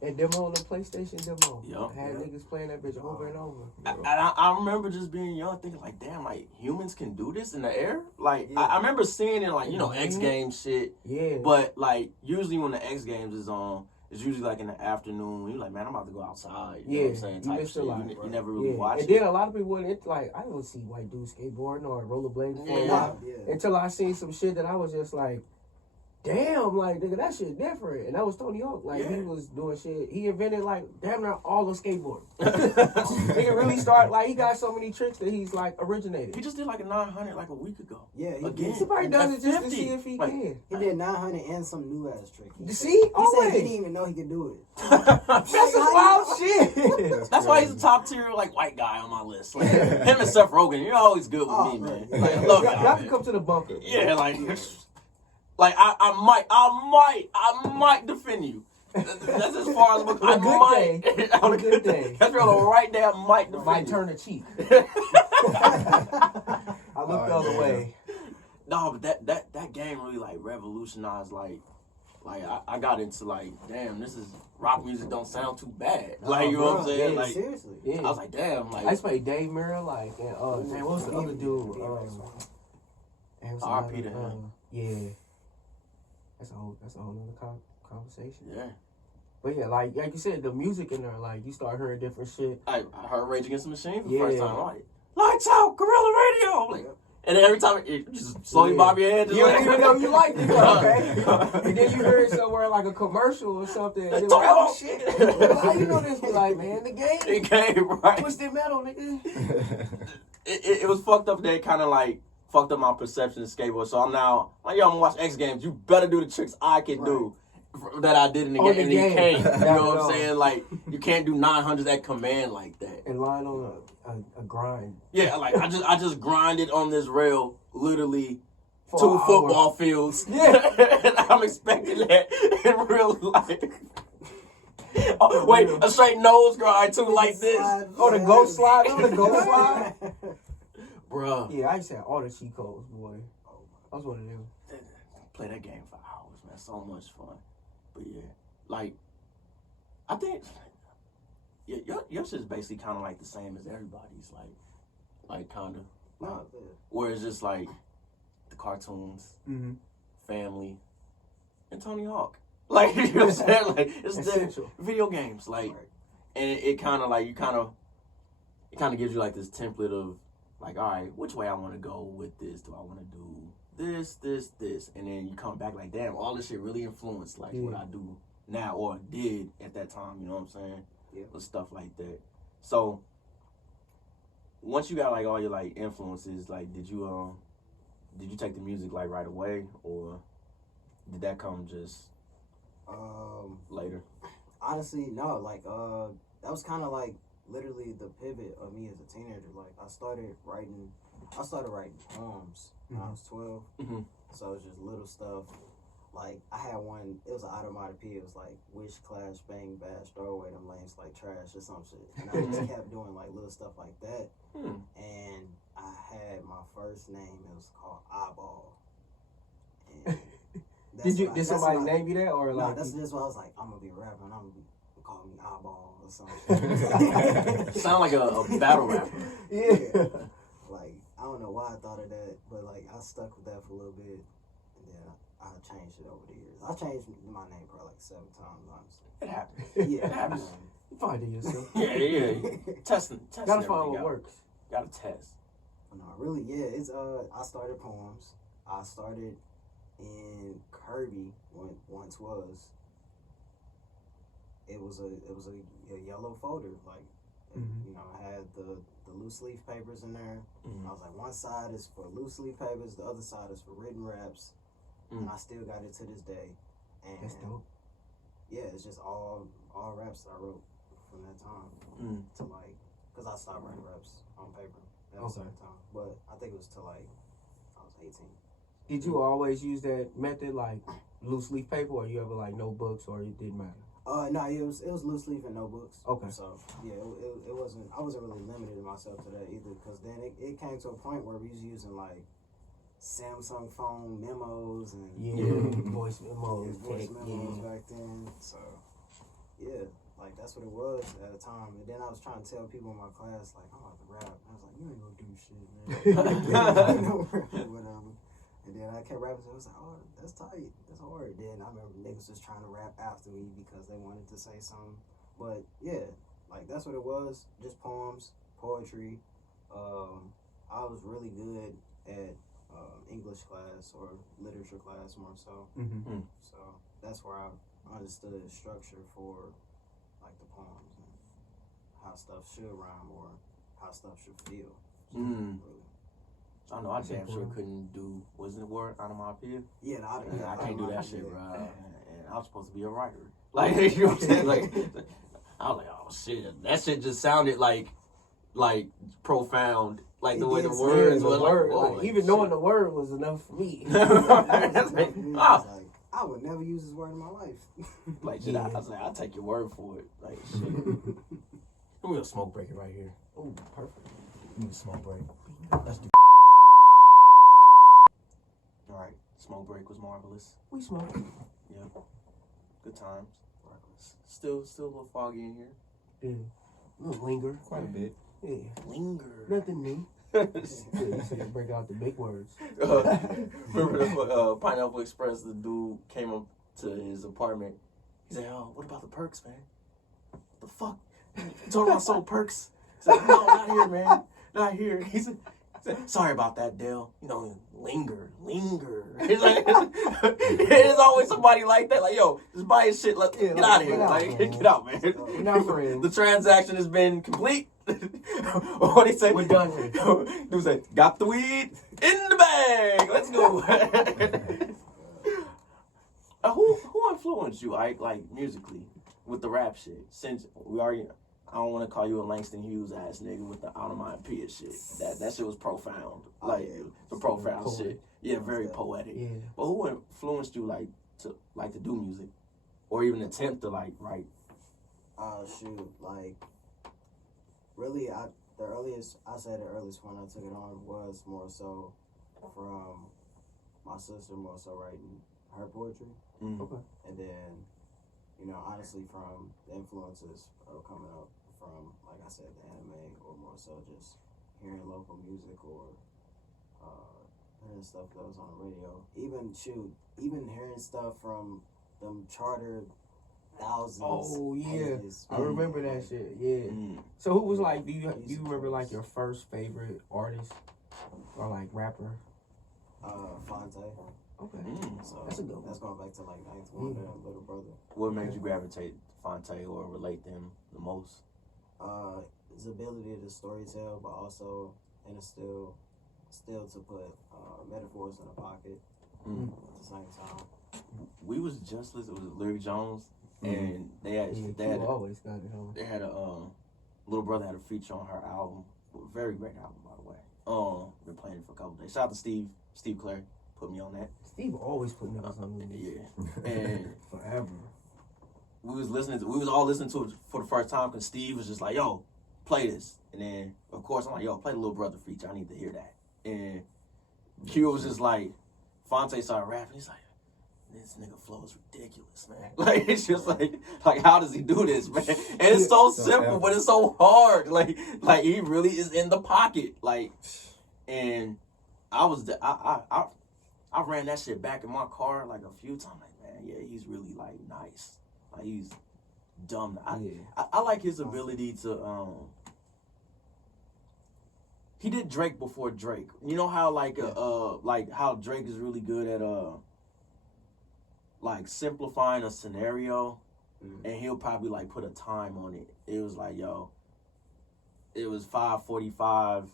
That demo on the PlayStation demo. Yup. I had niggas playing that bitch over and over. I remember just being young thinking like, damn, like humans can do this in the air? Like, Yeah. I remember seeing it like, you know, X Games shit. Yeah. But like, usually when the X Games is on, it's usually like in the afternoon. You're like, man, I'm about to go outside. You know what I'm saying? you Type missed a shit. lot. You never really watch and it. then a lot of people wouldn't, like, I don't see white dudes skateboarding or rollerblading for a while. Yeah. Until I seen some shit that I was just like, damn, like, nigga, that shit different. And that was Tony Hawk. Like, he was doing shit. He invented, like, damn near all of skateboarding. Nigga really started, like, he got so many tricks that he's, like, originated. He just did like a 900 like a week ago. Yeah, he Again. did. He probably does it just to 50. see if he Like, can. He did 900 and some new ass trick. You see? He said Always. he didn't even know he could do it. That's some wild shit. That's why he's a top tier like white guy on my list. Like, him and Seth Rogen, you're always good with me, man. man. Like, I love y'all, Y'all can man. come to the bunker. Yeah, like I might defend you. That's as far as I On a good might. day. On a good day. That's real. On the right day, I might defend Might you. turn the cheek. I looked the other way. No, but that game really like revolutionized like I got into like, damn, this is rock music don't sound too bad. Like, you know what I'm saying? Yeah, Like, seriously. Yeah. I was like, damn, I like used to play Dave Mirra, like, and man, what was the other dude? R.P. to him. Yeah, that's a whole nother conversation. yeah. But yeah, like you said, the music in there, like you start hearing different shit. I heard Rage Against the Machine for the Yeah. first time. I'm like, lights out, Gorilla Radio. I'm like, and then every time it just slowly bob your head. Just You like, don't even know you liked it, okay? And then you hear it somewhere like a commercial or something. And you're like, oh shit! How you know this? Be like, man, the game. It came right. Twisted Metal, nigga. It was fucked up. That kind of like fucked up my perception of skateboard. So I'm now like, yo, I'm gonna watch X Games. You better do the tricks I can do that I did in the Oh, game. the And you game. can't. You know what I'm saying? Like, you can't do 900s at command like that. And lying on a grind. Yeah, like I just grinded on this rail literally For 2 an hour. football fields. Yeah. And I'm expecting that in real life. Oh, wait, a straight nose grind too, like this. Oh, the ghost slide? Remember the ghost slide? Bruh. Yeah, I used to have all the cheat codes, boy. I was one of them. Play that game for hours, man. So much fun. But yeah, like, I think your shit's basically kind of like the same as everybody's, like kind of. Where it's just like the cartoons, family, and Tony Hawk. Like, you know what I'm saying? Like, it's Essential. video games, like, and it kind of like it kind of gives you like this template of like, all right, which way I want to go with this? Do I want to do this, and then you come back like, damn, all this shit really influenced like what I do now or did at that time. You know what I'm saying? Yeah. With stuff like that. So once you got like all your like influences, like did you take the music like right away, or did that come just later? Honestly, no. Like, that was kind of like literally the pivot of me as a teenager. Like, I started writing poems when I was 12. Mm-hmm. So it was just little stuff. Like, I had one, it was an automatopoeia. It was like, wish, clash, bang, bash, throw away them lanes like trash or some shit. And I just kept doing like little stuff like that. And I had my first name, it was called Eyeball. And Did somebody name you that, or no, like? that's why I was like, I'm gonna be a rapper and I'm gonna call me Eyeball or something. Sound like a battle rapper. Yeah. Like, I don't know why I thought of that, but like I stuck with that for a little bit. and then I changed it over the years. I changed my name probably like 7 times, honestly. It happens. Yeah, It happens. You find it yourself. Yeah. Testing. Gotta find everything what out. works. Gotta test. No, really, yeah. It's I started poems. I started in Kirby when once was. It was a yellow folder, like Mhm. you know, I had the loose leaf papers in there. Mm. I was like, one side is for loose leaf papers, the other side is for written raps, and I still got it to this day. And That's dope. yeah, it's just all raps that I wrote from that time to like, cause I stopped writing raps on paper at a certain time, but I think it was till like I was 18. Did you always use that method, like loose leaf paper, or you ever like notebooks, or it didn't matter? No, it was loose leaf and notebooks. Okay. So yeah, it wasn't. I wasn't really limiting myself to that either, because then it came to a point where we was using like Samsung phone memos and Voice memos, voice text, memos back then. So yeah, like that's what it was at the time. And then I was trying to tell people in my class like, I'm about to rap. And I was like, you ain't gonna do shit, man. Whatever. And then I kept rapping, so I was like, oh, that's tight. That's hard. Then I remember niggas just trying to rap after me because they wanted to say something. But yeah, like that's what it was. Just poems, poetry. I was really good at English class or literature class more so. Mm-hmm. So that's where I understood the structure for like the poems and how stuff should rhyme or how stuff should feel. Really. I know I damn sure couldn't do, wasn't it word, onomatopoeia? Yeah, I can't do that shit, bro. And I was supposed to be a writer. Like, you know what I'm saying? Like, I was like, oh shit, that shit just sounded like profound. Like the way the words were like, even shit. knowing the word was enough for me. I would never use this word in my life. Like shit, I was like, I'll take your word for it. Like shit. We're gonna smoke break it right here. Oh, perfect. Need a smoke break. Let's do. All right, smoke break was marvelous. We smoke. Yeah, good times. Still a little foggy in here. Yeah. A little linger. Quite a bit. Yeah. Linger. Nothing new. Yeah, you said break out the big words. Remember the Pineapple Express? The dude came up to his apartment. He said, "Oh, what about the perks, man? What the fuck? You told him I sold perks." He said, "No, not here, man. Not here." He said, "Sorry about that, Dale. You know, linger." He's like, there's always somebody like that. Like, yo, just buy his shit. Get out of here. Get out, man. We're not friends. The transaction has been complete. What he say? We're done here. Dude said, "Got the weed in the bag. Let's go." Who influenced you, Ike, like musically, with the rap shit? Since we already, I don't want to call you a Langston Hughes ass nigga with the onomatopoeia shit. That shit was profound. Like the profound poetic. shit. Yeah, very poetic. Yeah. But who influenced you to do music, or even attempt to like write? Shoot, like really, the earliest one I took it on was more so from my sister, more so writing her poetry. Okay. And then, you know, honestly, from the influences coming up from, like I said, the anime, or more so just hearing local music or hearing stuff that was on the radio. Even hearing stuff from them chartered thousands. Oh yeah, pages. I remember that shit. Yeah. So who was like? Do you remember like your first favorite artist or like rapper? Fonte. Okay. So That's a good one. That's going back to like Ninth Wonder and Little Brother. What made you gravitate to Fonte or relate to him the most? His ability to storytell, but also still to put metaphors in a pocket at the same time. We was just listening with Larry Jones, and they had always got it on. they had a Little Brother had a feature on her album, very great album by the way. Been playing it for a couple days. Shout out to Steve Clary, put me on that. Steve always put niggas on the Yeah, and forever. we was all listening to it for the first time because Steve was just like, "Yo, play this," and then of course I'm like, "Yo, play the Little Brother feature. I need to hear that." And Q was just like, Fonte started rapping. He's like, "This nigga flow is ridiculous, man." Like it's just like how does he do this, man? And it's so simple, but it's so hard. Like he really is in the pocket. Like, and I I ran that shit back in my car like a few times. Like, man, yeah, he's really like nice. Like he's dumb. I like his ability to he did Drake before Drake. You know how like how Drake is really good at like simplifying a scenario, and he'll probably like put a time on it. It was like, yo, it was 5:45.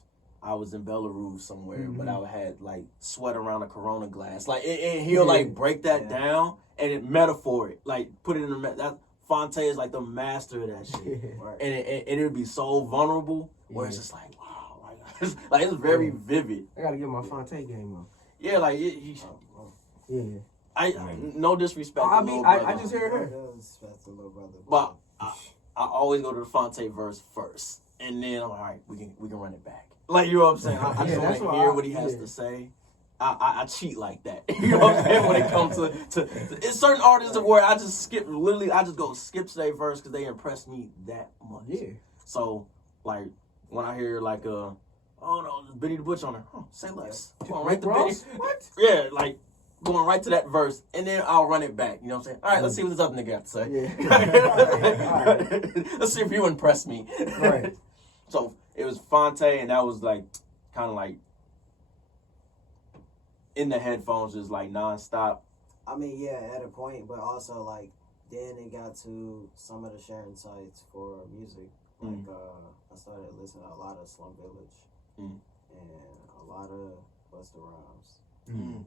I was in Belarus somewhere, but I had like sweat around a Corona glass. Like, and he'll like break that down and it metaphor it, like put it in that. Fonte is like the master of that shit, Right. and it would be so vulnerable where it's just like, wow, like it's very vivid. I gotta get my Fonte game up. Yeah, like Yeah. I no disrespect. I to mean, Lil I Brother, just heard her. That's a little brother. but I always go to the Fonte verse first, and then I'm like, all right, we can run it back. Like, you know what I'm saying? I just want to hear what he has to say. I cheat like that. You know what I'm saying? When it comes to it's certain artists where I just go skip to their verse because they impress me that much. Yeah. So like when I hear like oh no, there's Benny the Butcher on there. Oh, say less. Going right to Benny. Ross? What? Yeah, like going right to that verse, and then I'll run it back. You know what I'm saying? All right, let's see what this other nigga got to say. Yeah. Let's see if you impress me. Right. So it was Fonte, and that was like kind of like in the headphones, just like nonstop. I mean, yeah, at a point, but also like then it got to some of the sharing sites for music. Like I started listening to a lot of Slum Village and a lot of Busta Rhymes. And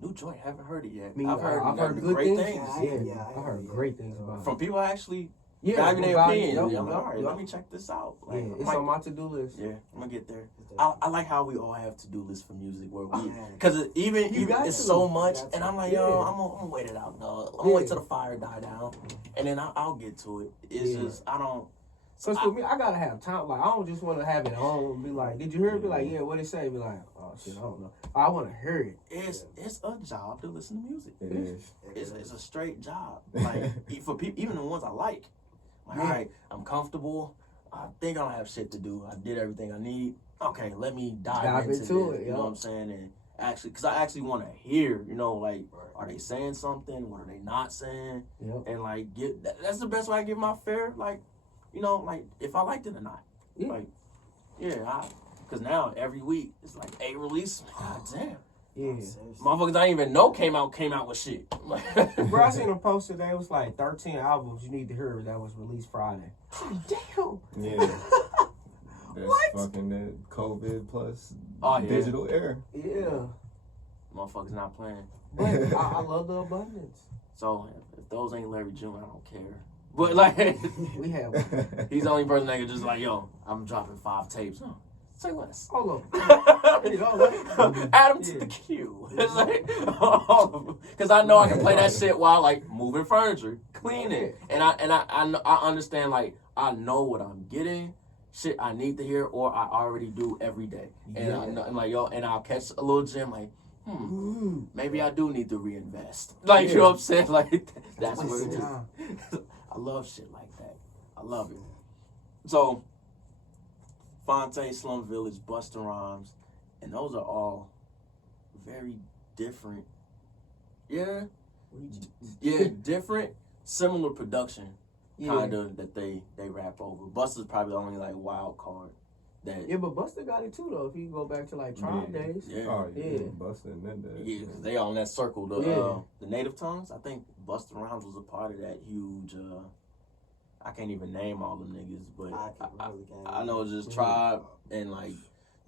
New joint, haven't heard it yet. Me, I've heard good great things. things. Yeah, I've heard great things about it. From people actually Yeah, giving their opinions. I'm like, all right, yep. let me check this out. Yeah, Like, it's on my to-do list. yeah, I'm gonna get there. I I like how we all have to-do lists for music where we, Yeah. because even got it's to. so much, You got and to. I'm like, yo, I'm gonna wait it out, dog. I'm gonna wait till the fire die down, and then I'll get to it. It's just I don't. Because for me, I gotta have time. Like, I don't just want to have it on and be like, did you hear it? Be like, yeah, what it say? Be like, oh shit, I don't know. I want to hear it. It's a job to listen to music. It is. It's a straight job. Like for people, even the ones I like. All right, I'm comfortable. I think I don't have shit to do. I did everything I need. Okay, let me dive into into this, it. you know what I'm saying? And actually, because I actually want to hear, you know, like, are they saying something? What are they not saying? Yep. And like, that's the best way I give my fair, like, you know, like if I liked it or not. Yeah. Like, yeah, because now every week it's like 8 releases. God damn. Yeah. Motherfuckers I didn't even know came out with shit. Bro, I seen a post today. It was like 13 albums you need to hear that was released Friday. Damn. Yeah. That's What? fucking that COVID plus Oh, yeah. digital era. Yeah. Motherfuckers not playing. But I love the abundance. So if those ain't Larry June, I don't care. But like, We have one. he's the only person that can just like, yo, I'm dropping 5 tapes. Huh? Say less. Hold on. Add him to the queue. It's like, because I know I can play that shit while like moving furniture, cleaning, and I understand, like, I know what I'm getting, shit I need to hear or I already do every day, and I'm like, yo, and I'll catch a little gem like, maybe I do need to reinvest. Like, you know what I'm saying? Like, that's what it is. I love shit like that. I love it. So, Fonte, Slum Village, Busta Rhymes, and those are all very different. Yeah, different, similar production, kind of that they rap over. Busta's probably the only like wild card that. Yeah, but Busta got it too though. If you go back to like Tribe days. Yeah. Oh, yeah. Yeah. Busting that day. Yeah, 'cause they all in that circle. The Native Tongues. I think Busta Rhymes was a part of that huge. I can't even name all them niggas, but I know it's just Tribe and like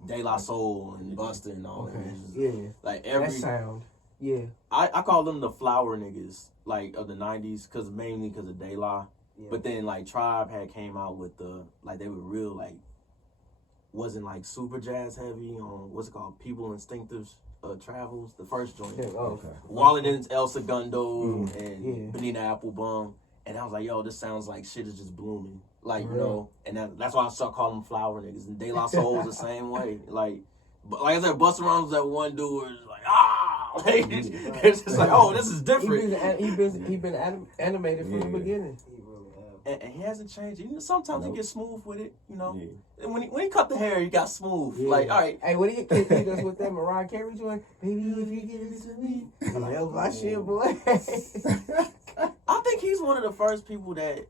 De La Soul and Busta and all that. It's just, Yeah. like That every. sound. Yeah. I call them the flower niggas, like of the '90s, mainly because of De La. Yeah. But then like Tribe had came out with like they were real like wasn't like super jazz heavy on what's it called, People Instinctive Travels, the first joint. Yeah. Oh, okay. Wallet and El Segundo and Yeah. Benita Applebum. And I was like, yo, this sounds like shit is just blooming. Like, you Yeah. know, and that's why I started calling them flower niggas. And De La Soul was the same way. Like, but like I said, Busta Rhymes was that one dude where it's like, like, it's just like, oh, this is different. He been animated from the beginning. He really have. and he hasn't changed. You know, sometimes he Nope. gets smooth with it, you know. Yeah. And when he cut the hair, he got smooth. Yeah. Like, all right. Hey, when he hit us with that Mariah Carey joint, baby, if you give it to me, I'm like, that was my shit, boy. I think he's one of the first people that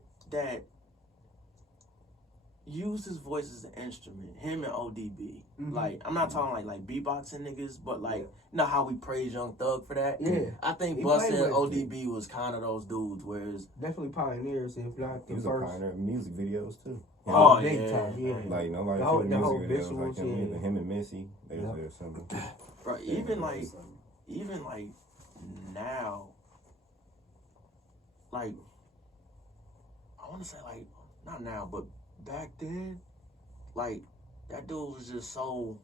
used his voice as an instrument. Him and ODB. Mhm. Like, I'm not talking like beatboxing niggas, but like, you know how we praise Young Thug for that? Yeah. I think He Busta played and with ODB was kind of those dudes, whereas Definitely pioneers, if not He the was a first. pioneer of music videos too. Oh, big yeah. time, yeah. Like nobody The whole- shooting the whole music videos like visuals, him. yeah. Either. Him and Missy, they was there something. bro, even like now, like I want to say like not now, but back then, like that dude was just so.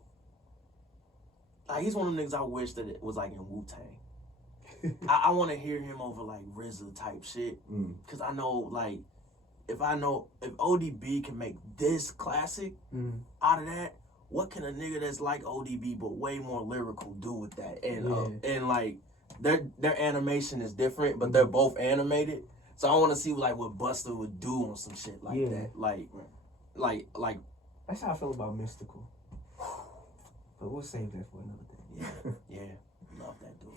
Like he's one of the niggas I wish that it was like in Wu-Tang. I want to hear him over like RZA type shit, cause I know like if ODB can make this classic out of that, what can a nigga that's like ODB but way more lyrical do with that? And like their animation is different, but they're both animated. So I want to see like what Busta would do on some shit like that. Like That's how I feel about Mystical. But we'll save that for another day. yeah, love that dude.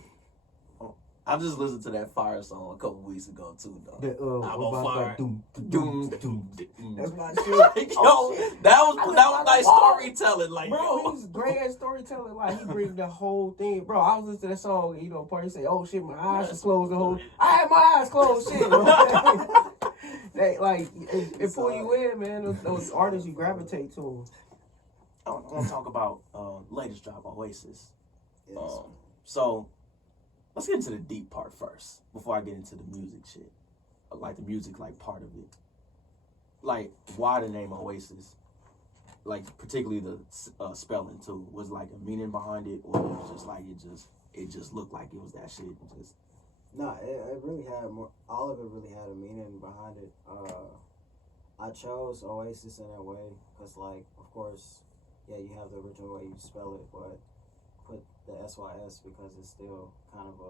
Oh, I just listened to that Fire song a couple weeks ago too, though. I'm on fire. Doom. That's my Yo, shit. Oh, shit. that was nice storytelling, like Bro, yo. he's great at storytelling. Like he brings the whole thing. Bro, I was listening to that song, you know, party say, "Oh shit, my eyes are closed." The whole, I had my eyes closed. Shit, they like it pull you in, man. Those artists you gravitate to. I want to talk about latest drop, Oasis. Yes. So let's get into the deep part first before I get into the music shit, like the music like part of it. Like why the name Oasis? Like particularly the spelling too. Was like a meaning behind it, or it was just like it just looked like it was that shit. Just No, it really had more. All of it really had a meaning behind it. I chose Oasis in that way because, like, of course, yeah, you have the original way you spell it, but put the SYS because it's still kind of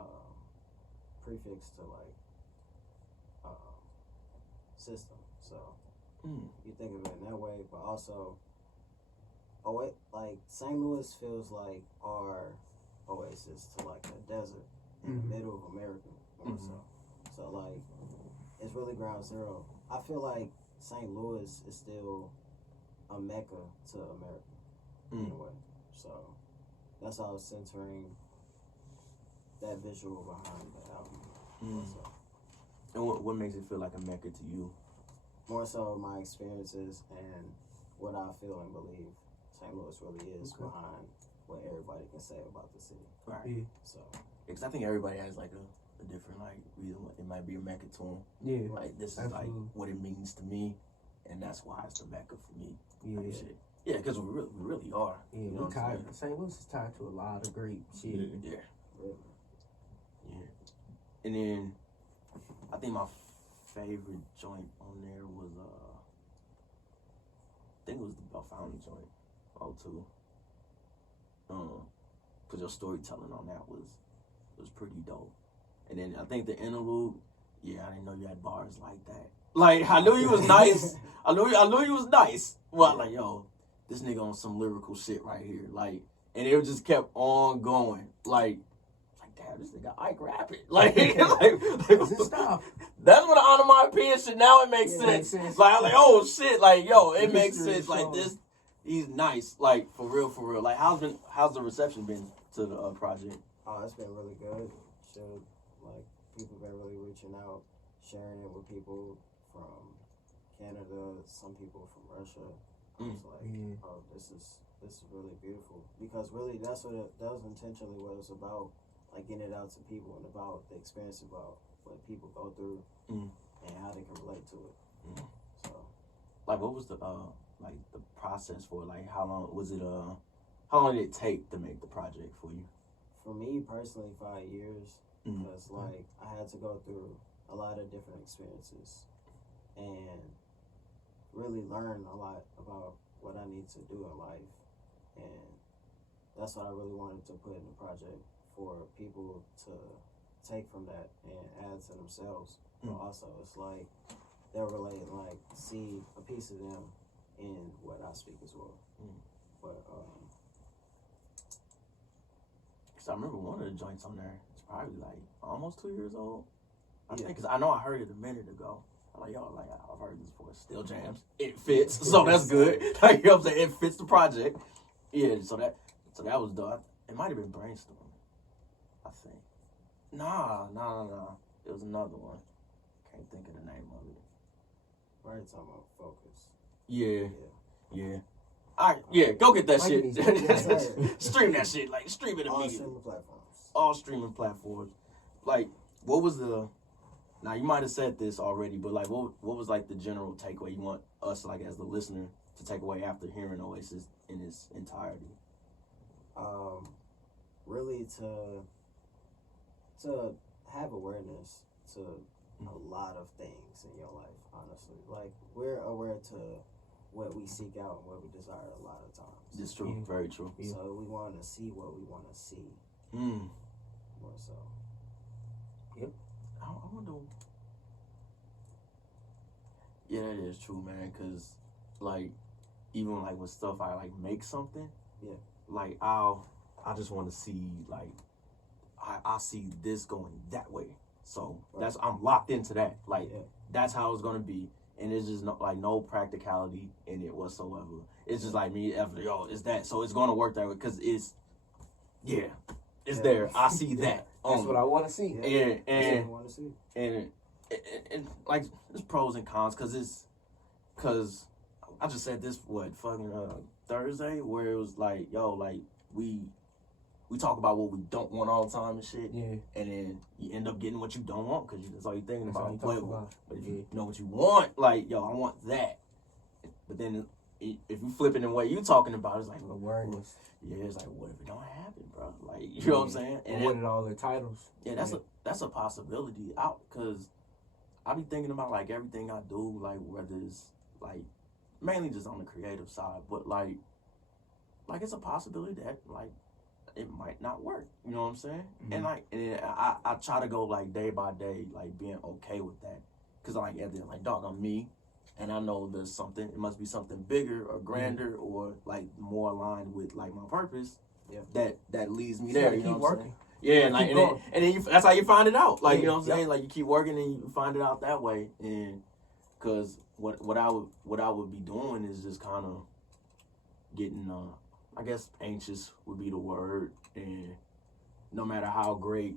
a prefix to like system. So you think of it in that way, but also, like St. Louis feels like our oasis to like a desert in the middle of America. So like it's really ground zero. I feel like St. Louis is still a mecca to America in a way. So that's how I was centering that visual behind the album. So, and what makes it feel like a mecca to you? more so my experiences and what I feel and believe St. Louis really is behind what everybody can say about the city. Right. Yeah. So Because I think everybody has like a different like reason why it might be a mecca to them. Yeah. Like this is Absolutely. like what it means to me, and that's why it's the mecca for me. Yeah. Type shit. Yeah, because we really are. Yeah, You know we're what I'm tied. St. Louis is tied to a lot of great shit. Yeah. really. Yeah. And then I think my favorite joint on there was I think it was the Fountain joint. O2. Cause your storytelling on that was pretty dope. And then I think the interlude, yeah, I didn't know you had bars like that. Like I knew you was nice. I knew you was nice. Well, like yo, this nigga on some lyrical shit right here. Like, and it just kept on going. Like damn, this nigga Ike rapping. Like Just stop. That's what the honor my opinion shit. Now it makes Yeah, sense. makes sense. Like I'm like, oh shit, like yo, it The makes history sense. of the Like song. this, he's nice. Like for real. Like how's the reception been to the project? Oh, it's been really good. Shit, like people been really reaching out, sharing it with people from Canada, some people from Russia. It's like, oh, this is really beautiful because really that was intentionally what it was about, like getting it out to people and about the experience about what people go through and how they can relate to it. So, Like what was the like the process for it? Like how long was it? How long did it take to make the project for you? for me personally, 5 years because like I had to go through a lot of different experiences and really learn a lot about what I need to do in life, and that's what I really wanted to put in the project for people to take from that and add to themselves. But also, it's like they'll relate and like see a piece of them in what I speak as well. But Cause I remember one of the joints on there. It's probably like almost 2 years old. I Yeah. think, cause I know I heard it a minute ago. I'm like, yo, like I've heard this before. Still jams. It fits, so that's good. Like, you know what I'm saying? It fits the project. Yeah. So that was dope. It might have been Brainstorm, I think. Nah. It was another one. Can't think of the name of it. right, talking about Focus. Yeah. Yeah. All right. Yeah. Go get that Might shit. be- Stream that shit. Like, stream it All immediately. streaming platforms. All streaming platforms. Like, what was the? Now you might have said this already, but like, what was like the general takeaway you want us, like, as the listener, to take away after hearing Oasis in its entirety? Really to have awareness to a lot of things in your life. Honestly, like we're aware to what we seek out and what we desire a lot of times. It's true. Yeah. Very true. Yeah. So we want to see what we want to see Mm. more so. I wonder. Yeah, that is true, man. Cause like, even like with stuff I like make something. Yeah. Like I just want to see like I see this going that way. So that's I'm locked into that. Like Yeah. that's how it's gonna be. And it's just no practicality in it whatsoever. It's just like me, yo, it's that. So it's gonna work that way because it's there. I see that. That's what I want to see. Yeah. And That's what we want to see. and like there's pros and cons because I just said this Thursday where it was like, yo, like we talk about what we don't want all the time and shit, Yeah. and then you end up getting what you don't want because that's all you're thinking That's all about. you talk about. But if you know what you want, like, yo, I want that. But then if you flip it in the way you talking about, it's like, Awareness. yeah, it's like, what if it don't happen, bro? Like, you know what I'm saying? And what all the titles. Yeah, that's a possibility out because I be thinking about like everything I do, like whether it's like mainly just on the creative side, but like it's a possibility that like it might not work. You know what I'm saying? And like I try to go like day by day, like being okay with that, because like at the end, like dog, I'm me, and I know there's something. It must be something bigger or grander or like more aligned with like my purpose. Yeah. That leads me You there. gotta You know keep what I'm working. saying? Yeah, Keep like going. and then that's how you find it out. Like, you Yeah, know what I'm saying? Like you keep working and you find it out that way. And because what I would be doing is just kind of getting I guess anxious would be the word. And no matter how great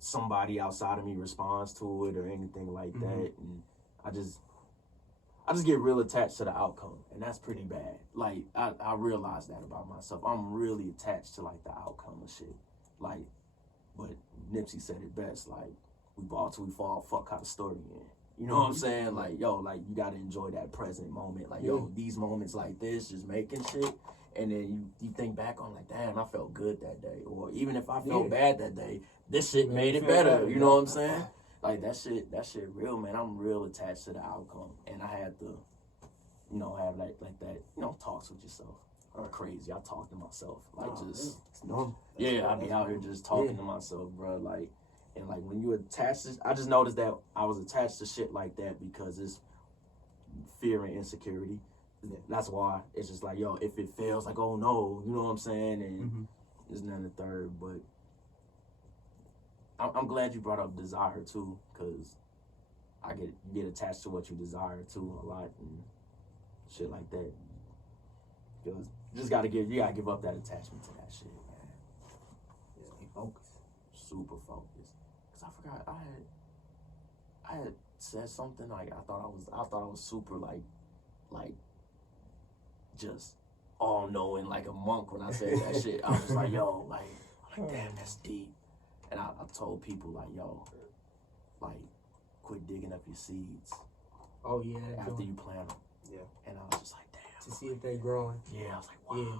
somebody outside of me responds to it or anything like that, and I just get real attached to the outcome, and that's pretty bad. Like I realize that about myself. I'm really attached to like the outcome of shit. Like, but Nipsey said it best. Like, we ball till we fall. Fuck how the story end. You know what I'm saying? Like, yo, like you gotta enjoy that present moment. Like, yo, these moments like this, just making shit, and then you think back on like, damn, I felt good that day, or even if I felt bad that day, this shit made it better. You know what I'm saying? Like that shit real, man. I'm real attached to the outcome, and I had to, have like that, talks with yourself. Or crazy, I talk to myself, like just It's normal. yeah. I be out here just talking to myself, bro. Like, and like when you attach this, I just noticed that I was attached to shit like that because it's fear and insecurity. That's why it's just like, yo, if it fails, like, oh no, you know what I'm saying, and there's none the third, but. I'm glad you brought up desire too, because you get attached to what you desire too a lot and shit like that. Because you gotta give up that attachment to that shit, man. Stay focused. Super focused. Cause I forgot I had said something like I thought I was super like just all knowing like a monk when I said that shit. I was just like, yo, like damn, that's deep. And I told people like, yo, like quit digging up your seeds Oh yeah. after you plant them. Yeah. And I was just like, damn. To see if they growing. Yeah, I was like, wow. Yeah.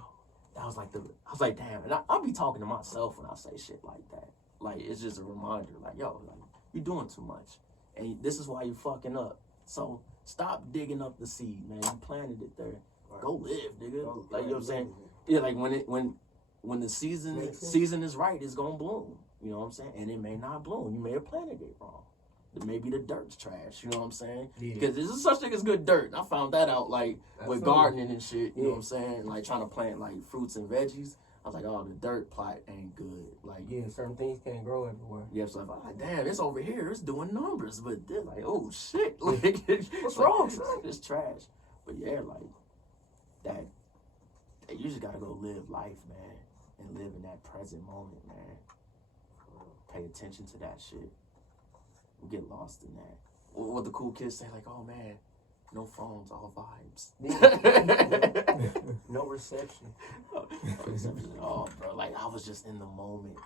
That was like I was like, damn. And I'll be talking to myself when I say shit like that. Like, it's just a reminder, like, yo, like, you're doing too much. And this is why you're fucking up. So stop digging up the seed, man. You planted it there. Right. Go live, nigga. Go Like, you know what I'm saying? live. Yeah, like when the season Makes sense. is right, it's gonna bloom. You know what I'm saying? And it may not bloom. You may have planted it wrong. maybe the dirt's trash. You know what I'm saying? Yeah. Because there's such thing as good dirt. And I found that out like with Absolutely. gardening and shit. You know Yeah. what I'm saying? Like trying to plant like fruits and veggies. I was like, oh, the dirt plot ain't good. Like, Yeah, certain things can't grow everywhere. yeah, so I'm like, damn, it's over here. It's doing numbers, but they're like, oh shit, like, What's wrong, It's, son? it's trash. But yeah, like that. You just gotta go live life, man, and live in that present moment, man. Pay attention to that shit. We get lost in that. What the cool kids say, like, oh man, no phones, all vibes. No reception. No reception at all, bro. Like I was just in the moment,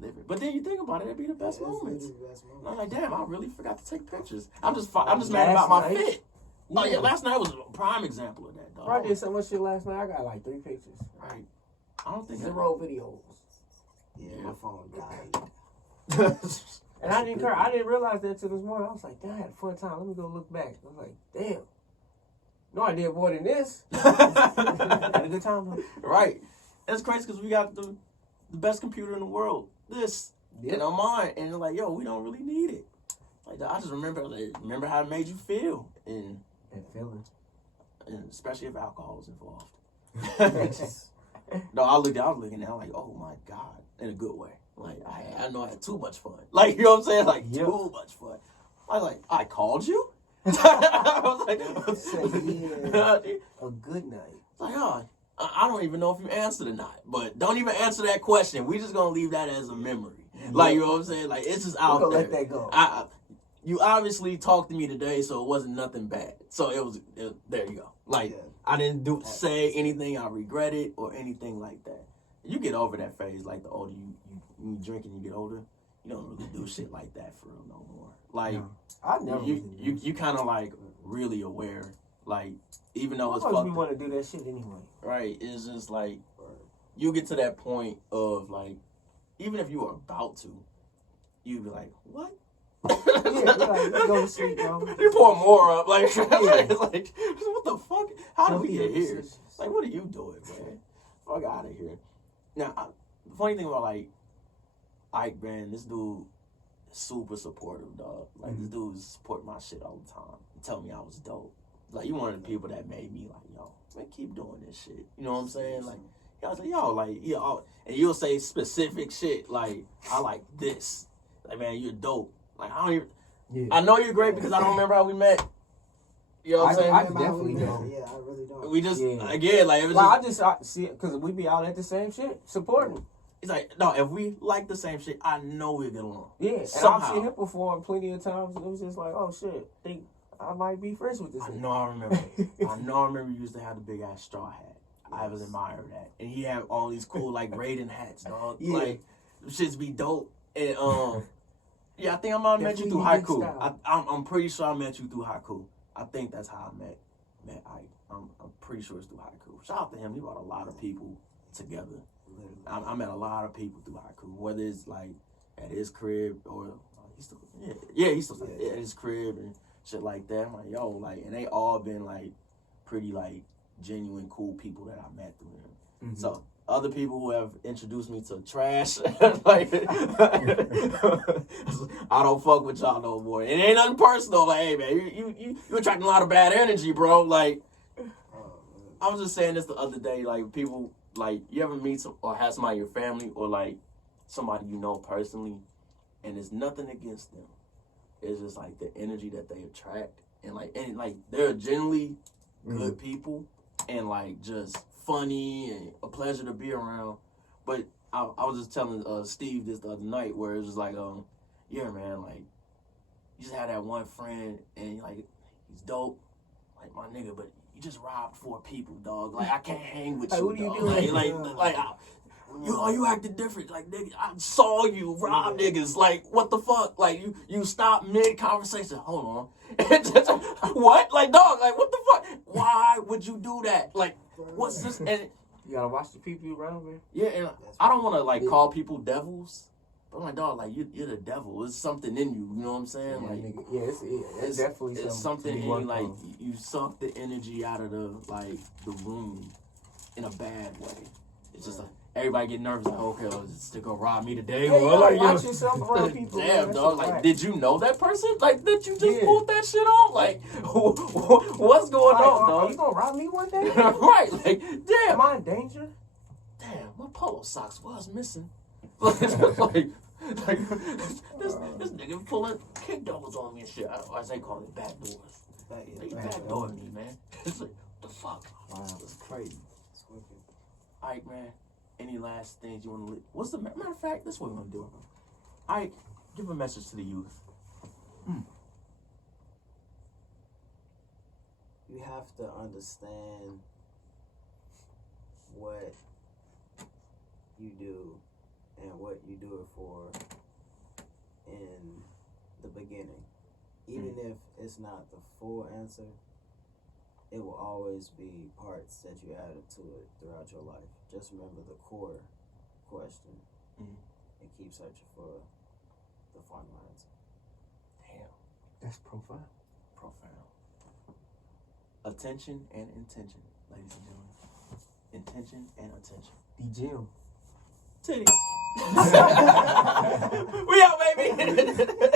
living. But then you think about it, it'd be the best It's moments. literally the best And I'm moment. like, damn, I really forgot to take pictures. I'm just mad about Last my night? fit. Oh yeah, last night was a prime example of that, dog. Bro, I did so much shit last night. I got like 3 pictures. Right. I don't think 0 videos. Yeah, my phone died. And I didn't care. I didn't realize that till this morning. I was like, damn, I had a fun time. Let me go look back. I was like, damn. No, I did more than this. Had a good time though. Right. That's crazy because we got the best computer in the world. This in our mind, and like, yo, we don't really need it. Like I just remember how it made you feel, and That feeling. especially if alcohol is involved. No, I was looking at it, like, oh my God, in a good way. Like, I know I had too much fun. Like, you know what I'm saying? Like, too much fun. I called you? I was like, A good night. like, oh, I don't even know if you answered or not. But don't even answer that question. We just gonna leave that as a memory. Like, you know what I'm saying? Like, it's just We're out gonna there. let that go. You obviously talked to me today, so it wasn't nothing bad. So there you go. Like, Yeah. I didn't say anything I regretted or anything like that. You get over that phase, like the older you drink and you get older, you don't really do shit like that for real no more. Like, No. I never you kind of like really aware, like, even though it's we fucked, want to do that shit anyway. right? It's just like, you get to that point of like, even if you were about to, you'd be like, what? Yeah, like, let's go to sleep, bro. You pour more up, like, Yeah. like, what the fuck? How did we Healthier get here? decisions. Like, what are you doing, man? Fuck out of here. Now, the funny thing about like Ike, man, this dude is super supportive, dog. Like, this dude support my shit all the time. Tell me I was dope. Like, you one of the people that made me like, yo, man, keep doing this shit. You know what I'm saying? Like, I was like, yo, like, yeah, and you'll say specific shit like, I like this. Like, man, you're dope. Like, I don't even. Yeah. I know you're great because I don't remember how we met. You know what I'm saying? I definitely don't. Yeah, I really don't. We just Yeah. again like it was Well, just, I see it because we be out at the same shit, supporting. it's like no, if we like the same shit, I know we get along. Yeah, and I've Somehow. seen him perform plenty of times. It was just like, oh shit, think I might be friends with this. I nigga. know I remember. I remember you used to have the big ass straw hat. I was admire that, and he had all these cool like Raiden hats, dog. Yeah. Like them shits be dope. And yeah, I think I might have met you through Definitely Haiku. unique style. I'm pretty sure I met you through Haiku. I think that's how I met Ike. I'm pretty sure it's through Haiku. Shout out to him. He brought a lot of people together. Literally. I met a lot of people through Haiku, whether it's like at his crib or he's still at his crib and shit like that. I'm like, yo, like, and they all been like pretty like genuine, cool people that I met through him. Mm-hmm. So other people who have introduced me to trash, like I don't fuck with y'all no more. It ain't nothing personal. Like, hey man, you attracting a lot of bad energy, bro. Like, I was just saying this the other day. Like, people, like, you ever meet some or have somebody in your family or like somebody you know personally, and it's nothing against them. It's just like the energy that they attract, and like they're generally good people, and like just funny and a pleasure to be around. But I was just telling Steve this the other night where it was just like, yeah, man, like you just had that one friend and like he's dope, like my nigga, but you just robbed 4 people, dog. Like I can't hang with Like, you, what are you dog. doing? Like you acted different. Like, nigga, I saw you rob niggas. Like, what the fuck? Like, you stop mid conversation. Hold on. What? Like, dog. Like, what the fuck? Why would you do that? Like, what's this? And You gotta watch the people you around, man. yeah, and I don't want to like call people devils, but I'm like, dog, like you're the devil. There's something in you. You know what I'm saying? Like, Nigga. Yeah, it's definitely it's something to in be you. worked Like, on. you suck the energy out of the room in a bad way. It's just like, everybody get nervous like, okay, is they gonna rob me today? Yeah, you Or, gotta like, watch yourself around people. man. Damn, That dog. shit Like, whack. did you know that person? Like, did you just Yeah. pull that shit off? Like, what's going Like, on, are dog? you gonna rob me one day? Right, like, damn. Am I in danger? Damn, my polo socks was missing. like this nigga pulling kick doors on me and shit. Or as they call it, back doors. They backdoored me, man. It's like, the fuck? Wow. It's crazy. It's wicked. Ike, man, any last things you want to leave? What's the matter of fact? This is what we're gonna do. Ike, give a message to the youth. You have to understand what you do and what you do it for in the beginning. Even if it's not the full answer, it will always be parts that you added to it throughout your life. Just remember the core question and keep searching for the final answer. Damn, That's profound. profound. Attention and intention, ladies and gentlemen. Intention and attention. The gym. Titty. We out, baby.